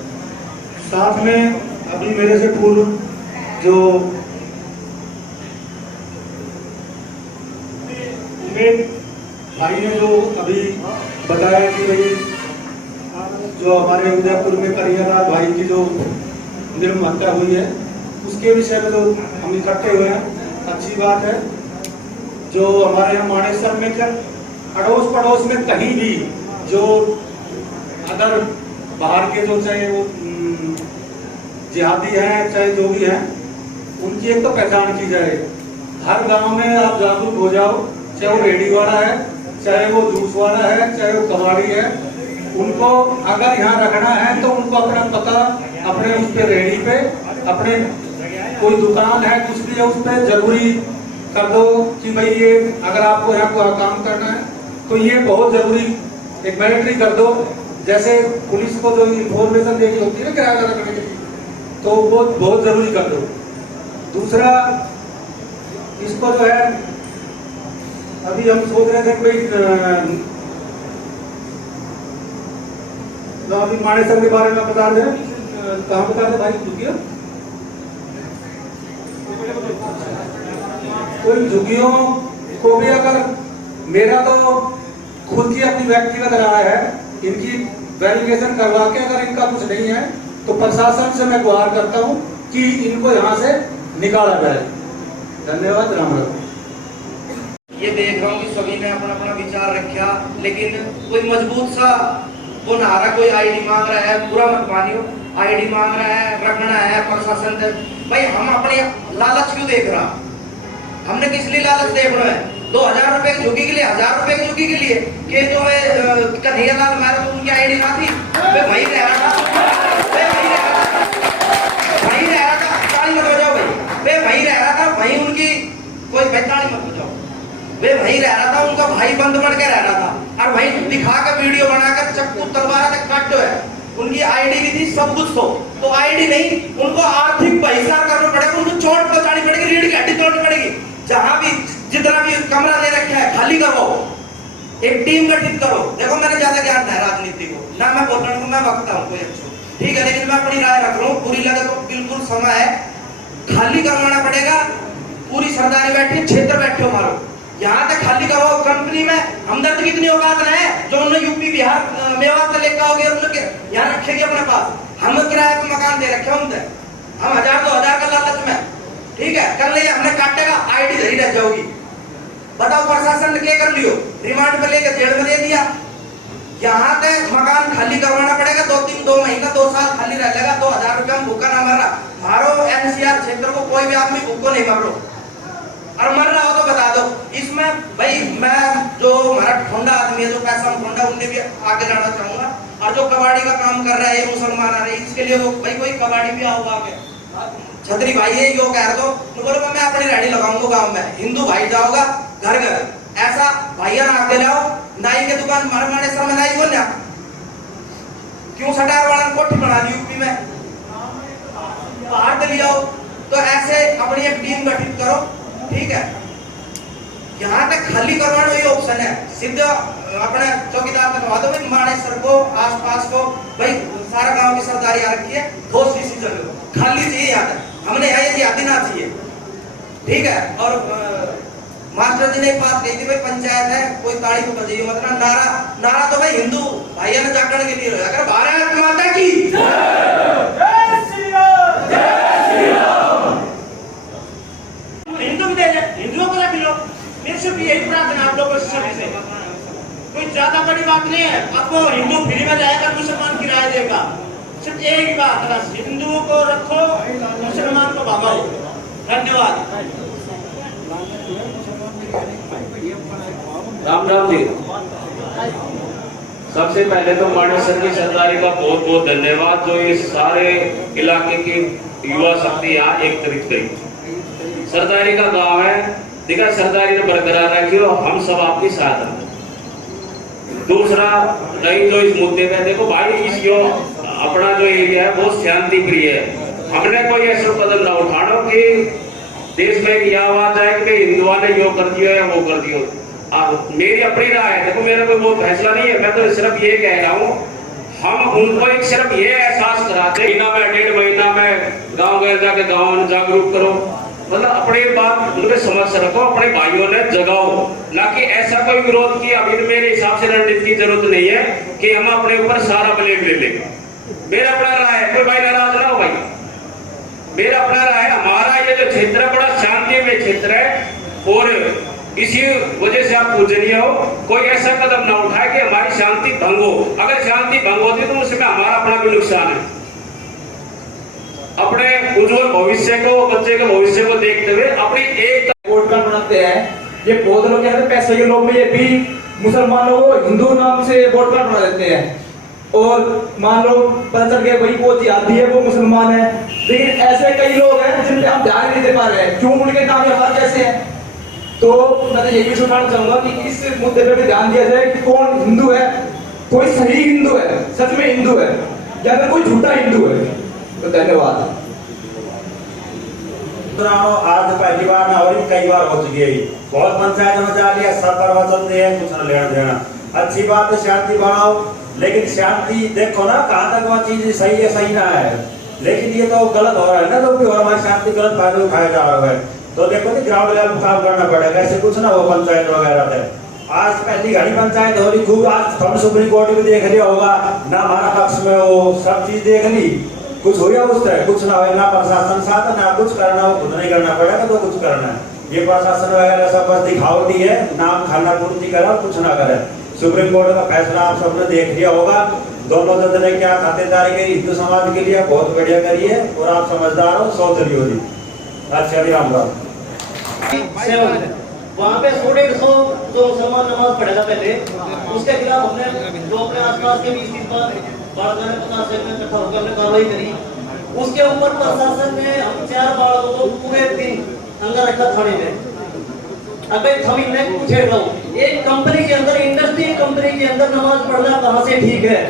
साथ में अभी मेरे से पूर्व जो भाई ने जो अभी बताया कि भाई जो हमारे उदयपुर में करियादार भाई की जो निर्मम हत्या हुई है, उसके विषय में जो हम इकट्ठे हुए हैं, अच्छी बात है। जो हमारे यहाँ मानेसर में क्या अड़ोस पड़ोस में कहीं भी जो अदर बाहर के जो चाहे वो जिहादी हैं, चाहे जो भी हैं, उनकी एक तो पहचान की जाए। हर गांव में आप जागरूक हो जाओ, चाहे वो रेडी वाला है, चाहे वो जूस वाला है, चाहे वो कबाड़ी है, उनको अगर यहाँ रखना है तो उनको अपना पता अपने उस पे रेडी पे, अपने कोई दुकान है कुछ भी है उस पर जरूरी कर दो कि भाई ये अगर आपको यहाँ को काम करना है तो ये बहुत जरूरी एक मैंडेटरी कर दो। जैसे पुलिस को जो इंफॉर्मेशन देनी होती है ना किराया रखने के लिए, तो वो बहुत जरूरी कर दो। दूसरा, इसको जो है अभी हम सोच रहे थे कोई अभी मानेसर के बारे में बता दें, कहाँ बता दे भाई झुग्गियों, कोई झुग्गियों को भी अगर, मेरा तो खुद की अपनी व्यक्तिगत राय है, इनकी वेरिफिकेशन करवा के अगर इनका कुछ नहीं है तो प्रशासन से मैं गुहार करता हूं कि इनको यहाँ से निकाला जाए। धन्यवाद। राम राम। ये देख रहा हूँ कि सभी ने अपना अपना विचार रखा, लेकिन कोई मजबूत सा वो ना रहा, कोई आईडी मांग रहा है, पूरा मत मानियो, आईडी मांग रहा है, रखना है प्रशासन से। भाई हम अपने लालच क्यों देख रहा, हमने किस लिए लालच देखना है? 2000 रुपए की झुग्गी के लिए, 1000 रुपए की झुग्गी के लिए कि जो है कन्हैया लाल मारे तो उनकी आईडी ना थी, वे वही रह रहा था, वे वही रह रहा था, वही रह रहा था, ताली मत बजाओ भाई, वे वही रह रहा था, वही उनकी कोई ताली मत बजाओ, वे वही रह रहा था, उनका भाई बंद पड़ के रह रहा था, और वही दिखा कर वीडियो बनाकर चक्कू तलवार तक काट दो है। उनकी आईडी भी थी, सब कुछ तो आईडी नहीं, उनको आर्थिक बहिष्कार करना पड़ेगा, उनको चोट पहुंचानी पड़ेगी, रीढ़ की हड्डी तोड़नी पड़ेगी। जहां भी जितना भी कमरा ले रखा है खाली करवाओ, एक टीम गठित करो। देखो मैंने ज्यादा ज्ञान है राजनीति को ना, मैं बोल रहा हूँ, मैं वक्ता हूँ कोई अच्छा, ठीक है, लेकिन मैं अपनी राय रख रहा हूँ, पूरी लगे तो बिल्कुल समय है, खाली करवाना पड़ेगा। पूरी सरदारी बैठी, क्षेत्र बैठे हो मारो, यहाँ तक खाली करवाओ। कंपनी में हमदर्द की इतनी औकात न है जो उन्होंने यूपी बिहार मेवात से लेकर आओगे और यहाँ रखेगी अपने पास। हम किराए पे मकान दे रखे हम 1000-2000 का लालच में, ठीक है, कर लिया हमने, काटेगा आईडी धरी रह जाओगी। बताओ प्रशासन ने क्या कर लियो, रिमांड पे लेकर जेल में दे दिया। यहाँ तक मकान खाली करवाना पड़ेगा, 2 महीना 2 साल खाली रह लेगा, 2000 रुपया में भूखा ना मर रहा। मारो एनसीआर क्षेत्र को कोई भी आदमी भूखो नहीं मर लो, और मर रहा हो तो बता दो। इसमें भाई मैं जो हमारा ठोंडा आदमी है, जो पैसा ठोंडा, उनने भी आगे जाना चाहूंगा। और जो कबाड़ी का काम कर रहा है, मुसलमान आ रहे हैं, इसके लिए भाई कोई कबाड़ी भी आओगा आगे, छतरी भाई है यो कह दो, तो बोलो मैं अपनी रेडी लगाऊंगा गाँव में, हिंदू भाई जाओगा घर घर, ऐसा भैया ना आके लाओ। नाई के दुकान मारे समय नाई बोल क्यों सटार वाला कोठी बना दी यूपी में, बाहर ले आओ। तो ऐसे अपनी एक टीम गठित करो, ठीक है। यहाँ तक खाली करवाना ही ऑप्शन है, सीधे अपने चौकीदार तक करवा दो भाई, मानेसर को आसपास को भाई सारा गांव की सरदारी आ रखी है, ठोस डिसीजन लो, खाली चाहिए यहाँ तक, हमने यहाँ ये आदि ना चाहिए, ठीक है। और मास्टर जी ने एक बात कही थी भाई, पंचायत है कोई ताड़ी को बजाइए, मतलब नारा तो भाई हिंदू भाइयों ने जागरण के लिए रहे। अगर भारत माता की हिंदू भी दे दे, हिंदुओं को रख लो, मेरे से भी यही प्रार्थना आप लोगों से, कोई ज्यादा बड़ी बात नहीं है। आपको हिंदू फ्री में जाएगा, मुसलमान किराया देगा, सिर्फ एक ही बात है, हिंदुओं को रखो, मुसलमान को भगाओ। धन्यवाद। राम राम जी। सबसे पहले तो मानेसर की सरदारी का बहुत बहुत धन्यवाद, जो ये सारे इलाके की युवा शक्ति यहाँ एकत्रित गई। सरदारी का गांव है, देखा सरदारी ने बरकरार रखी हो, हम सब आपकी साथ हैं। दूसरा रही जो इस मुद्दे में, देखो भाई इसको अपना जो एरिया है बहुत शांति प्रिय है, हमने कोई ऐसा कदम ना उठाना कि देश में यह आवाज है कि हिंदुओं ने यो कर दिया या वो कर दिया। अब मेरी अपनी राय है, देखो मेरा कोई वो फैसला नहीं है, मैं तो सिर्फ ये कह रहा हूँ हम उनको एक सिर्फ ये एहसास कराते महीना में 1.5 महीना में गाँव गए जाके गाँव में जागरूक करो, मतलब अपने बात उनके समझ से रखो, अपने भाइयों ने जगाओ, ना कि ऐसा कोई विरोध की अभी मेरे हिसाब से रणनीति की जरूरत नहीं है कि हम अपने ऊपर सारा ब्लेम ले लें। मेरा अपना राय है, कोई भाई नाराज ना हो भाई, मेरा अपना राय है। हमारा ये जो क्षेत्र है बड़ा शांतिमय क्षेत्र है और इसी वजह से आप पूजनीय हो, कोई ऐसा कदम ना उठाए कि हमारी शांति भंग हो। अगर शांति भंग होती तो उसमें हमारा अपना भी नुकसान है। अपने उज्जवल भविष्य को, बच्चे के भविष्य को देखते हुए अपनी एक वोट कार्ड बनाते हैं। ये बहुत लोग कहते हैं पैसे के लोग में, ये भी मुसलमानों को हिंदू नाम से वोट कार्ड बना देते हैं और मान लो पता चल गया भाई वो जिहादी है, वो मुसलमान है, लेकिन ऐसे कई लोग हैं जिन पे हम ध्यान नहीं दे पा रहे हैं, क्यों उनके नाम हमारे कैसे हैं। तो मैं तो यही सुनाना चाहूंगा कि इस मुद्दे पे भी ध्यान दिया जाए कि कौन हिंदू है, कोई सही हिंदू है, सच में हिंदू है, या फिर कोई झूठा हिंदू है। तो धन्यवाद। आज पहली बार ना और कई बार हो चुकी है, बहुत पंचायत में जा लिया, सब प्रवचन दिए, कुछ न लेना देना। अच्छी बात है शांति बढ़ाओ, लेकिन शांति देखो ना कहाँ तक वह चीज सही है सही ना है, लेकिन ये तो गलत हो रहा है ना, तो भी हमारी शांति गलत फायदा उठाया जा रहा है। तो देखो कि ग्राउंड लेवल काम करना पड़ेगा, ऐसे कुछ ना हो पंचायत वगैरह थे। आज पहली घड़ी पंचायत हो रही खूब, आज हम सुप्रीम कोर्ट भी देख लिया होगा ना, हमारा पक्ष में वो सब चीज देख ली, कुछ हो या उससे कुछ ना हो, ना प्रशासन साथ ना कुछ करना हो, खुद नहीं करना पड़ेगा तो कुछ करना है। ये प्रशासन वगैरह सब बस दिखावटी है, नाम खाना पूर्ति करा कुछ ना करे। सुप्रीम कोर्ट का फैसला आप सबने देख लिया होगा, दोनों जज ने क्या खातिरदारी करी हिंदू समाज के लिए, बहुत बढ़िया करी है और आप समझदार हो, सोच रही हो जी। अच्छा जी राम राम। वहाँ पे 150 जो मुसलमान नमाज पढ़ेगा पहले, उसके खिलाफ हमने जो अपने आसपास के 20-30 बार 50 से इकट्ठा होकर हमने कार्रवाई करी। उसके ऊपर प्रशासन ने हम 4 बार को पूरे दिन अंदर रखा थाने में। अब एक थमी मैं पूछे रहा हूँ, एक कंपनी के अंदर, इंडस्ट्री कंपनी के अंदर नमाज पढ़ना कहाँ से ठीक है?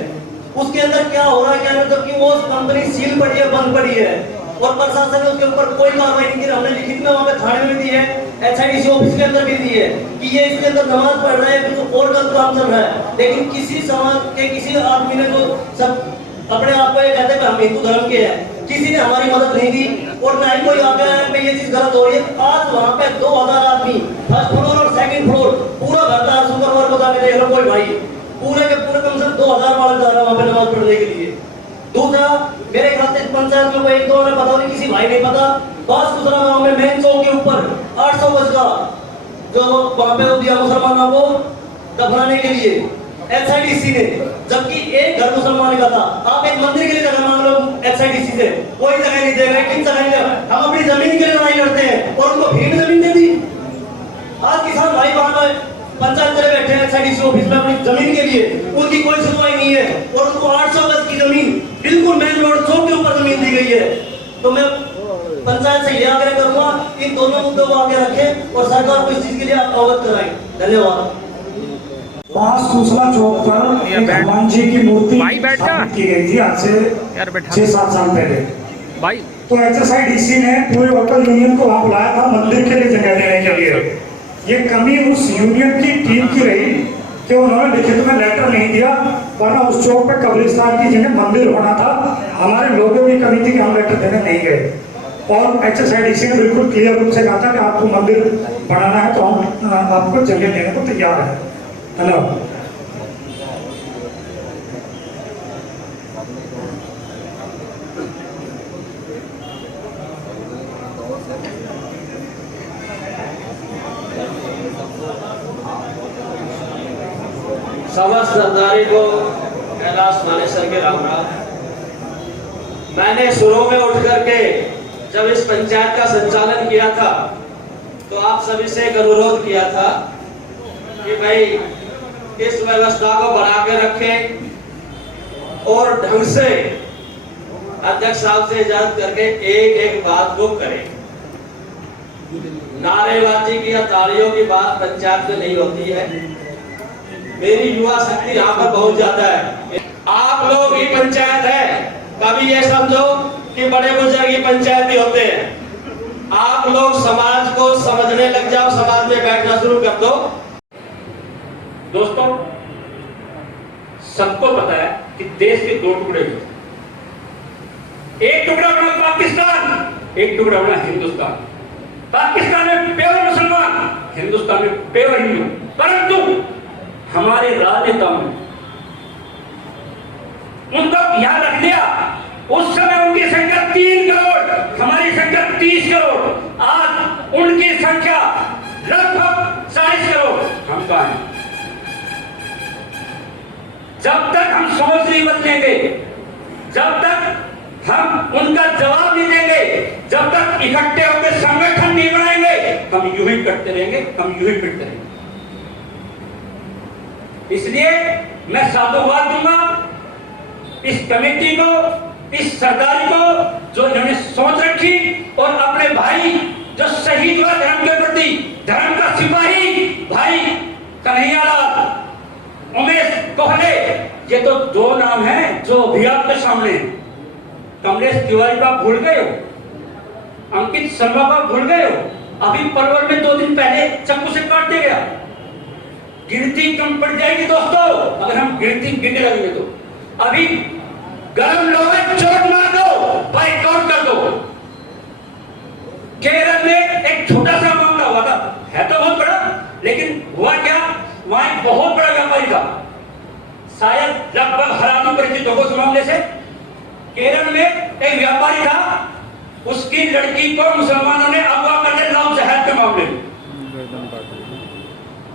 उसके अंदर क्या हो रहा है, क्या मतलब कि वो कंपनी सील पड़ी है, बंद पड़ी है और प्रशासन ने उसके ऊपर कोई कार्रवाई नहीं की। हमने लिखित में वहाँ पे थाने में भी दी है, एचआईडीसी ऑफिस के अंदर भी दी है कि ये इसके अंदर नमाज पढ़ रहे हैं, कुछ और गलत काम चल रहा है। लेकिन किसी समाज के किसी आदमी ने जो सब अपने आप को ये कहते हैं हम हिंदू धर्म के हैं, किसी ने हमारी मदद नहीं दी और ना ही कोई आगे आया कि ये चीज गलत हो रही है। आज वहाँ पे 2000 आदमी फर्स्ट फ्लोर और सेकंड फ्लोर पूरा भरता है, शुक्रवार को जाके देख लो कोई भाई पूरे के पूरे कम से कम 2000 बालक जा रहा है वहाँ पे नमाज पढ़ने के लिए। दूसरा मेरे ख्याल से पंचायत में कोई 1-2 ने पता नहीं, किसी भाई नहीं पता, बस दूसरा गाँव में मेन चौक के ऊपर 800 गज का जो वहाँ पे दिया मुसलमानों को दफनाने के लिए एचआईडीसी ने, जबकि एक घर मुसलमान का था। आप एक मंदिर के लिए जगह मांग लो एचआईडीसी से, कोई जगह नहीं दे रहे, किन जगह हम अपनी जमीन के लिए लड़ाई लड़ते हैं और उनको भीड़ जमीन दे दी। आज किसान भाई वहां पंचायत चले बैठे हैं एचआईडीसी ऑफिस में अपनी जमीन के लिए, उनकी कोई सुनवाई नहीं है और उनको 800 गज की जमीन बिल्कुल मेन रोड चौक के ऊपर जमीन दी गई है। तो मैं पंचायत से यह आग्रह करूंगा इन दोनों मुद्दों को आगे रखें और सरकार को इस चीज के लिए अवगत कराएं। धन्यवाद। वहाँ सूचना चौक पर हनुमान जी की मूर्ति स्थापित की गई थी आज से 6-7 साल पहले। तो एचएसआईडीसी ने पूरे वर्कर यूनियन को वहाँ बुलाया था मंदिर के लिए जगह देने के लिए। ये कमी उस यूनियन की टीम की रही कि उन्होंने लिखित में लेटर नहीं दिया, वरना उस चौक पे कब्रिस्तान की जगह मंदिर होना था। हमारे लोगों की कमी थी कि हम लेटर देने नहीं गए और एचएसआईडीसी ने बिल्कुल क्लियर रूप से कहा था कि आपको मंदिर बनाना है तो हम आपको जगह देने को तैयार है। धन्यवाद। समस्त सरदारी को कैलाश मानेसर के राम राम। मैंने शुरू में उठ करके जब इस पंचायत का संचालन किया था तो आप सभी से एक अनुरोध किया था कि भाई इस व्यवस्था को बना के रखें और ढंग से अध्यक्ष साहब से इजाजत करके एक एक बात को करें। नारेबाजी की या तालियों की बात पंचायत में नहीं होती है। मेरी युवा शक्ति यहाँ पर बहुत ज्यादा है। आप लोग ही पंचायत है, कभी ये समझो कि बड़े बुजुर्ग ही पंचायत ही होते हैं। आप लोग समाज को समझने लग जाओ, समाज में बैठना शुरू कर दो। दोस्तों, सबको पता है कि देश के दो टुकड़े हैं। एक टुकड़ा बना पाकिस्तान, एक टुकड़ा बना हिंदुस्तान। पाकिस्तान में प्योर मुसलमान, हिंदुस्तान में प्योर हिंदू। परंतु हमारे राजनेताओं ने उनको यहां रख दिया। उस समय उनकी संख्या 3 करोड़, हमारी संख्या 30 करोड़। आज उनकी संख्या लगभग 40 करोड़। हम कहां हैं? जब तक हम सोच नहीं बदलेंगे, जब तक हम उनका जवाब नहीं देंगे, जब तक इकट्ठे होकर संगठन नहीं बनाएंगे, हम यूं ही करते रहेंगे, हम यूं ही फिरते रहेंगे। इसलिए मैं साधुवाद दूंगा इस कमेटी को, इस सरदारी को, जो इन्होंने सोच रखी और अपने भाई जो शहीद हुआ धर्म के प्रति, धर्म का सिपाही भाई कन्हैयालाल, उमेश कोहले, ये तो 2 नाम हैं जो अभी आपके सामने हैं। कमलेश तिवारी का भूल गए हो, अंकित शर्मा का भूल गए हो। अभी पलवल में 2 दिन पहले चाकू से काट दिया गया। गिनती कम पड़ जाएगी दोस्तों अगर हम गिनती गिनने लगेंगे तो। अभी गरम लोग चोट मार दो, बाइकआउट कर दो। केरल में एक छोटा सा मामला हुआ था, है तो बहुत बड़ा, लेकिन हुआ क्या, वहां एक बहुत बड़ा व्यापारी था, शायद लगभग हर आदमी परिचित होगा उस मामले से। केरल में एक व्यापारी था, उसकी लड़की को मुसलमानों ने अगवा कर दिया लाभ जहर के मामले में।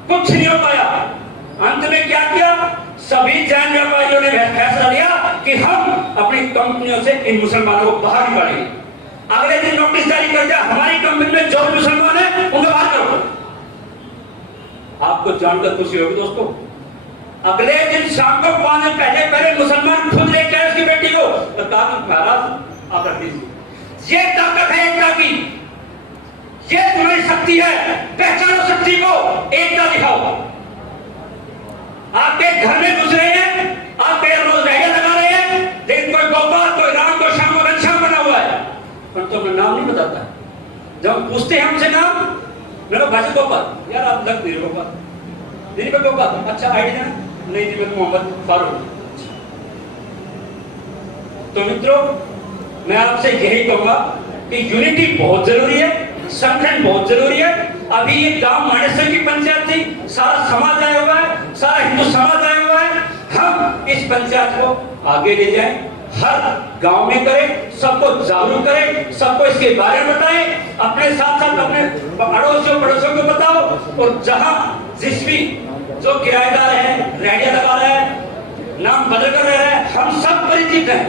कुछ नहीं हो पाया। अंत में क्या किया, सभी जैन व्यापारियों ने फैसला लिया कि हम अपनी कंपनियों से इन मुसलमानों को बाहर निकालेंगे। अगले दिन नोटिस जारी कर दिया, हमारी कंपनी में जो मुसलमान है उन्हें बाहर करो। आपको जानकर खुशी होगी दोस्तों, अगले दिन शाम को 5 दिन पहले मुसलमान खुद लेके आए उसकी बेटी को, तो कहा महाराज आप रख दीजिए। ये ताकत है एकता की, ये तुम्हारी शक्ति है। पहचानो शक्ति को, एकता दिखाओ। आपके घर में घुस रहे हैं, आपके रोज रेडियो लगा रहे हैं, लेकिन कोई गोपाल, कोई राम, कोई श्याम, कोई घनश्याम बना हुआ है, पर तो अपना नाम नहीं बताता। जब पूछते हैं हमसे नाम, मेरा भाई गोपाल, यार आप लग नहीं गोपाल, दिल्ली में गोपाल, अच्छा आईडी देना, नहीं जी मैं मोहम्मद फारूक। तो मित्रों, मैं आपसे यही कहूंगा कि यूनिटी बहुत जरूरी है, संगठन बहुत जरूरी है। अभी ये गांव मानेसर की पंचायत थी, सारा समाज आया हुआ है, सारा हिंदू समाज आया हुआ है। हम इस पंचायत को आगे ले जाएं, हर गांव में करें, सबको जागरूक करें, सबको इसके बारे में बताएं, अपने साथ साथ अपने अड़ोसियों पड़ोसियों को बताओ। और जहां जिस भी जो किराएदार है, रेडियो लगा रहा है, नाम बदल कर रह रहा है, हम सब परिचित हैं,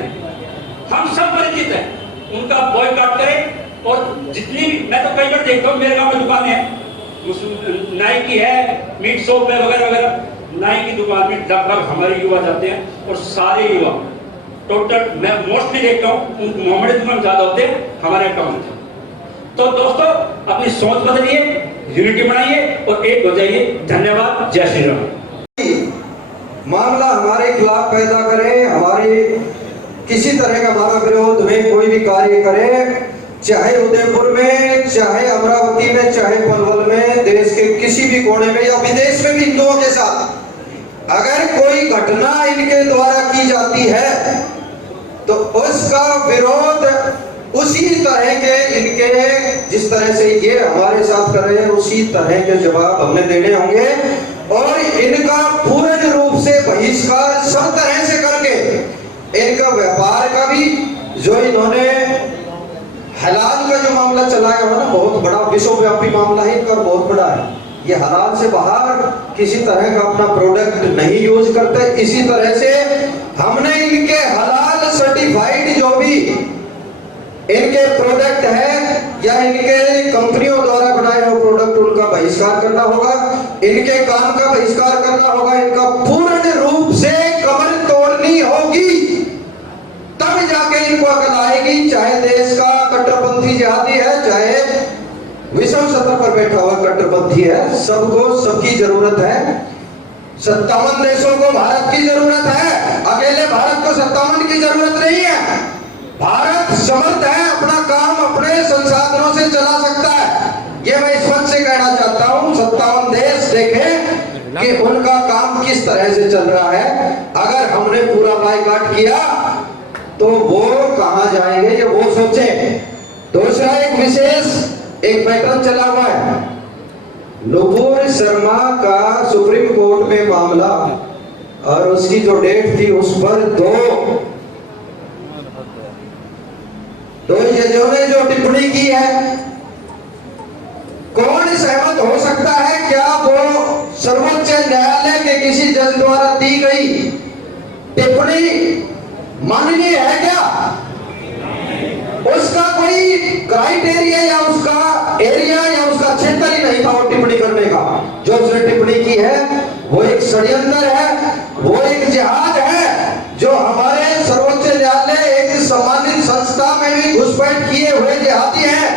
हम सब परिचित हैं, उनका बॉयकॉट करें। और जितनी भी, मैं तो कई बार देखता हूँ मेरे गांव में दुकान है, नाई की है, मीट शॉप है वगैरह वगैरह, नाई की दुकान में लगभग हमारे युवा जाते हैं और सारे युवा टोटल, मैं मोस्टली देखता हूँ मोहम्मदी दुकान ज्यादा होते हैं हमारे गाँव में। तो दोस्तों, अपनी सोच बदलिए, यूनिटी बनाइए और एक हो जाइए। धन्यवाद, जय श्री राम। मामला हमारे खिलाफ पैदा करे, हमारी किसी तरह का हमारा विरोध में कोई भी कार्य करे, चाहे उदयपुर में, चाहे अमरावती में, चाहे पलवल में, देश के किसी भी कोने में या विदेश में भी हिंदुओं के साथ अगर कोई घटना इनके द्वारा की जाती है तो उसका विरोध उसी तरह के, इनके जिस तरह से ये हमारे साथ कर रहे हैं उसी तरह के जवाब हमने देने होंगे। और इनका पूर्ण रूप से बहिष्कार सब तरह से करके, इनका व्यापार का भी, जो इन्होंने हलाल का जो मामला चलाया हुआ ना, बहुत बड़ा विश्वव्यापी मामला है इनका, बहुत बड़ा है। ये हलाल से बाहर किसी तरह का अपना प्रोडक्ट नहीं यूज करते। इसी तरह से हमने इनके हलाल सर्टिफाइड जो भी इनके प्रोडक्ट है या इनके कंपनियों द्वारा बनाए हुए प्रोडक्ट, उनका बहिष्कार करना होगा, इनके काम का बहिष्कार करना होगा, इनका पूर्ण रूप से कमर तोड़नी होगी, तब जाके इनको अकल आएगी। चाहे देश का कट्टरपंथी जिहादी है, चाहे विषम सत्ता पर बैठा हुआ कट्टरपंथी है, सबको सबकी जरूरत है। 57 देशों को भारत की जरूरत है, अकेले भारत को 57 की जरूरत नहीं है। भारत समर्थ है अपना काम अपने संसाधनों से चला कि उनका काम किस तरह से चल रहा है। अगर हमने पूरा बाइकाट किया तो वो कहां जाएंगे ये वो सोचे। दूसरा एक विशेष एक पैटर्न चला हुआ है, नुपुर शर्मा का सुप्रीम कोर्ट में मामला और उसकी जो डेट थी उस पर दो जजों ने जो टिप्पणी की है, कौन सहमत हो सकता है? क्या वो सर्वोच्च न्यायालय के किसी जज द्वारा दी गई टिप्पणी माननीय है क्या? उसका कोई क्राइटेरिया या उसका एरिया या उसका क्षेत्र ही नहीं था वो टिप्पणी करने का। जो उसने टिप्पणी की है वो एक षड्यंत्र है, वो एक जिहाद है जो हमारे सर्वोच्च न्यायालय एक सम्मानित संस्था में भी घुसपैठ किए हुए जिहादी हैं।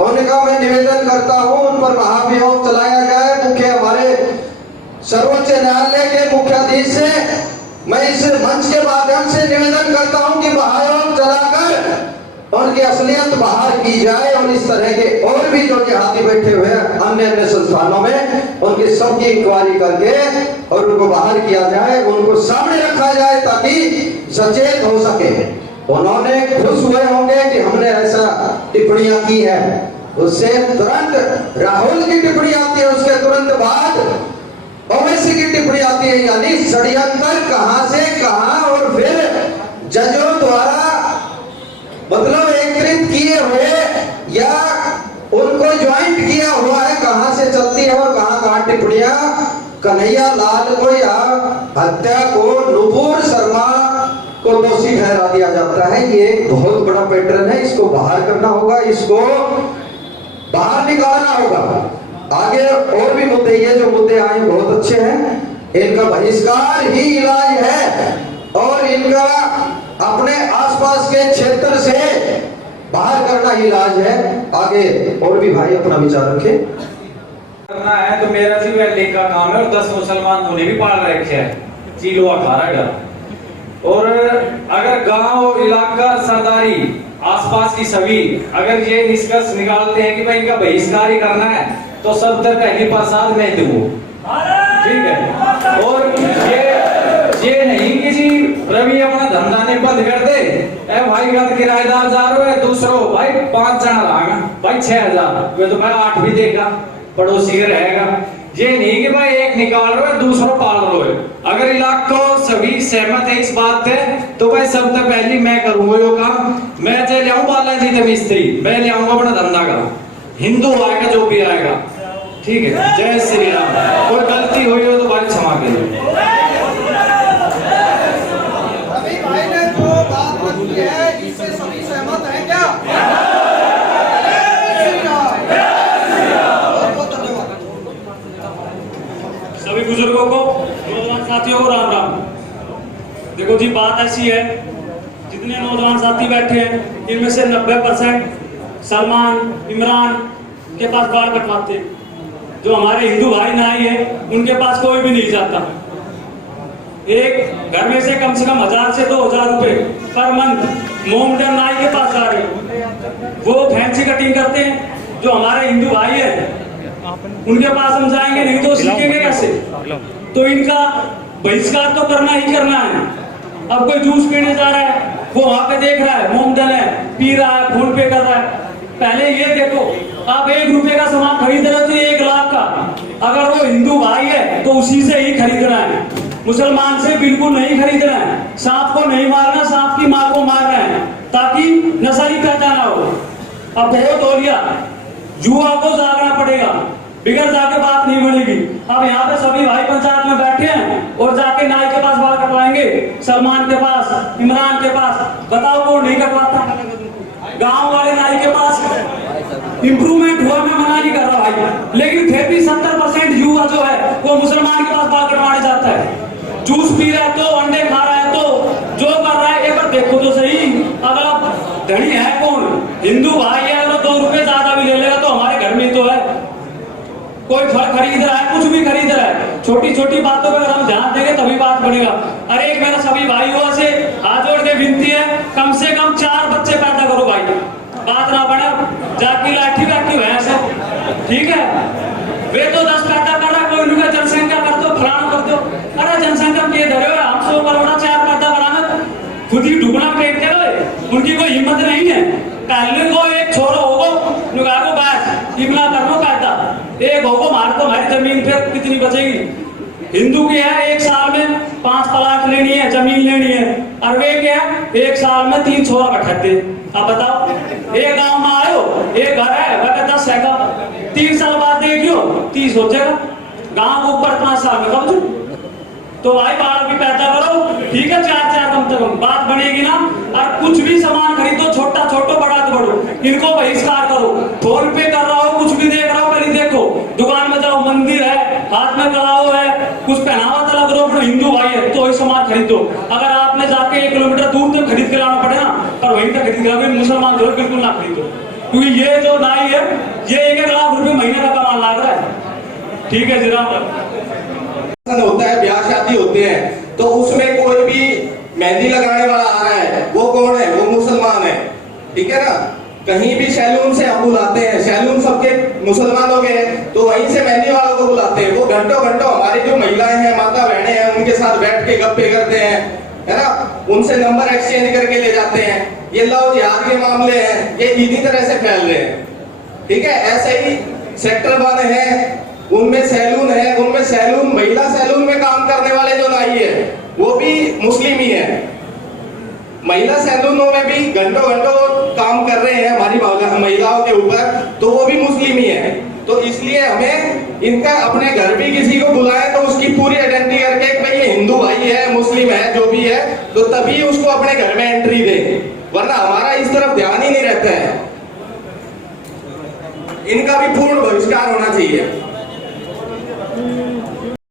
उनका मैं निवेदन करता हूं उन पर महाभियोग चलाया जाए। मुख्य हमारे सर्वोच्च न्यायालय के मुख्याधीश से मैं इस मंच के माध्यम से निवेदन करता हूं कि महाभियोग चलाकर उनकी असलियत बाहर की जाए और इस तरह के और भी जो जिहादी बैठे हुए हैं अन्य संस्थानों में उनकी सबकी इंक्वायरी करके और उनको बाहर किया जाए, उनको सामने रखा जाए ताकि सचेत हो सके। उन्होंने खुश हुए होंगे कि हमने ऐसा टिप्पणियां की है, उससे तुरंत राहुल की टिप्पणी आती है, उसके तुरंत बाद ओवैसी की टिप्पणी आती है। यानी षड्यंत्र कहां से कहां और फिर जजों द्वारा मतलब एकत्रित किए हुए या उनको ज्वाइंट किया हुआ है, कहां से चलती है और कहां कहां टिप्पणियां। कन्हैया लाल को या हत्या को नुपुर शर्मा को दोषी ठहरा दिया जाता है, ये एक बहुत बड़ा पैटर्न है। इसको बाहर करना होगा, इसको बाहर निकालना होगा। आगे और भी मुद्दे, ये जो मुद्दे आए बहुत अच्छे हैं, इनका बहिष्कार ही इलाज है और इनका अपने आसपास के क्षेत्र से बाहर करना ही इलाज है। आगे और भी भाई अपना विचार रखें। करना है तो मेरा जी वैली का काम है और 10 मुसलमान होने भी पाल रखे हैं चीलो 18 का। और अगर गांव इलाका सरदारी आसपास की सभी अगर ये निष्कर्ष निकालते हैं कि भाई इनका बहिष्कार ही करना है तो सबसे पहली प्रसाद मैं दूँ, ठीक है। और ये नहीं कि जी रवि अपना धंधा नहीं बंद कर दे, ए भाई का किराएदार जा रहे है दूसरो भाई 5 जना लागा भाई 6000 वे तो भाई 8 भी देगा पड़ोसी का रहेगा। ये नहीं कि भाई एक निकाल रहे है दूसरो पाल रहे है। अगर इलाको सभी सहमत है इस बात से तो भाई सबसे पहली मैं करूंगा यो काम। मैं ले आऊं बालाजी के मिस्त्री, मैं ले आऊंगा अपना धंधा का, हिंदू आएगा जो भी आएगा, ठीक है। जय श्री राम। कोई गलती हुई हो तो भाई क्षमा करिए। सभी बुजुर्गों को, नौजवान साथियों को राम राम। देखो जी बात ऐसी है, जितने नौजवान साथी बैठे हैं इनमें से 90% सलमान इमरान के पास बाल कटवाते। जो हमारे हिंदू भाई नाई है उनके पास कोई भी नहीं जाता। एक घर में से कम 1000 से 2000 रुपए पर मंथ मोमडन नाई के पास जा रहे हैं, वो फैंसी कटिंग करते हैं। जो हमारे हिंदू भाई है उनके पास हम जाएंगे नहीं तो सीखेंगे कैसे? तो इनका बहिष्कार तो करना ही करना है। अब कोई जूस पीने जा रहा है, वो वहां पे देख रहा है मोमडन है, पी रहा है, फोन पे कर रहा है। पहले ये देखो, आप 1 रुपए का सामान खरीद रहे थे 1 लाख का, अगर वो हिंदू भाई है तो उसी से ही खरीदना है, मुसलमान से बिल्कुल नहीं खरीदना है। सांप को नहीं मारना, सांप की मां को मारना है ताकि नस्ल ही पहचाना हो। अब बहुत हो गया, युवा को जागना पड़ेगा, बिगड़ जाके बात नहीं बनेगी। अब यहाँ पे सभी भाई पंचायत में बैठे हैं और जाके नाई के पास बाल कटवाएंगे, सलमान के पास, इमरान के पास, बताओ कौन नहीं कटवाता? गांव वाले नाई के पास इंप्रूवमेंट हुआ, मैं मना नहीं कर रहा भाई, लेकिन फिर भी 70% युवा जो है वो मुसलमान के पास बाल कटवाने जाता है। जूस पी रहा है तो, अंडे खा रहा है तो, जो कर रहा है एक बार देखो तो सही। अगर आप धनी है कौन? हिंदू भाई है, अगर 2 रुपए ज्यादा भी ले लेगा तो हमारे घर में तो है। कोई फल खरीद रहा है, कुछ भी खरीद रहा है, छोटी छोटी बातों पर अगर हम ध्यान देंगे तभी बात बढ़ेगा। अरे एक मेरा सभी भाइयों से हाथ जोड़ के विनती है, कम से कम 4 बच्चे पैदा करो भाई, बात ना बने जाकी लाठी बैठी भैंस है, ठीक है। वे तो 10 पैदा कर रहा है, कोई उनका जनसंख्या कर दो कल को एक छोरो होगो नुगा को बात इमला करनो कहता एक होगो मार तो हमारी जमीन फिर कितनी बचेगी। हिंदू की है एक साल में 5 तलाक लेनी है, जमीन लेनी है, और वे क्या एक साल में 3 छोरा बैठाते। अब बताओ एक गांव में आयो एक घर है वह 10 है का 3 साल बाद देखियो 30 हो जाएगा गांव के ऊपर 5 साल में कब तो भाई बाल भी पैदा करो ठीक है 4 कम से कम बात बनेगी ना। और कुछ भी सामान खरीदो छोटा छोटो बड़ा तो बड़ो इनको बहिष्कार करो। फोन पे कर रहा हो कुछ भी देख रहा हो पहले देखो दुकान में जाओ मंदिर है हाथ में कलाओ है कुछ पहनावा तला करो अपने हिंदू भाई है तो वही सामान खरीदो। अगर आपने जाके 1 किलोमीटर दूर तक खरीद के लाना पड़े ना पर वहीं तक खरीद के लाओगे मुसलमान जो बिल्कुल ना खरीदो क्योंकि ये जो नाई है ये 1 लाख रुपए महीने का कमाल लाग रहा है। ठीक है जरा होता है ब्याह शादी होते हैं तो उसमें कोई भी मेहंदी लगाने वाला आ रहा है वो कौन है वो मुसलमान है ठीक है ना। कहीं भी सैलून से हम बुलाते हैं सैलून सबके मुसलमानों के तो वहीं से मेहंदी वालों को बुलाते हैं। वो घंटों घंटों हमारी जो महिलाएं हैं माता बहनें हैं उनके साथ बैठ के गप्पे करते हैं है ना उनसे नंबर एक्सचेंज करके ले जाते हैं। ये लव जिहाद के मामले हैं ये इन्हीं तरह से फैल रहे हैं ठीक है। ऐसे ही सेक्टर 1 है उनमें सैलून है उनमें सैलून महिला सैलून में काम करने वाले जो नाई है वो भी मुस्लिम ही है। महिला सैलूनों में भी घंटों घंटों काम कर रहे हैं हमारी महिलाओं के ऊपर तो वो भी मुस्लिम ही है। तो इसलिए हमें इनका अपने घर भी किसी को बुलाए तो उसकी पूरी आइडेंटिटी करके भाई ये हिंदू भाई है मुस्लिम है जो भी है तो तभी उसको अपने घर में एंट्री दे वरना हमारा इस तरफ ध्यान ही नहीं रहता है। इनका भी पूर्ण बहिष्कार होना चाहिए।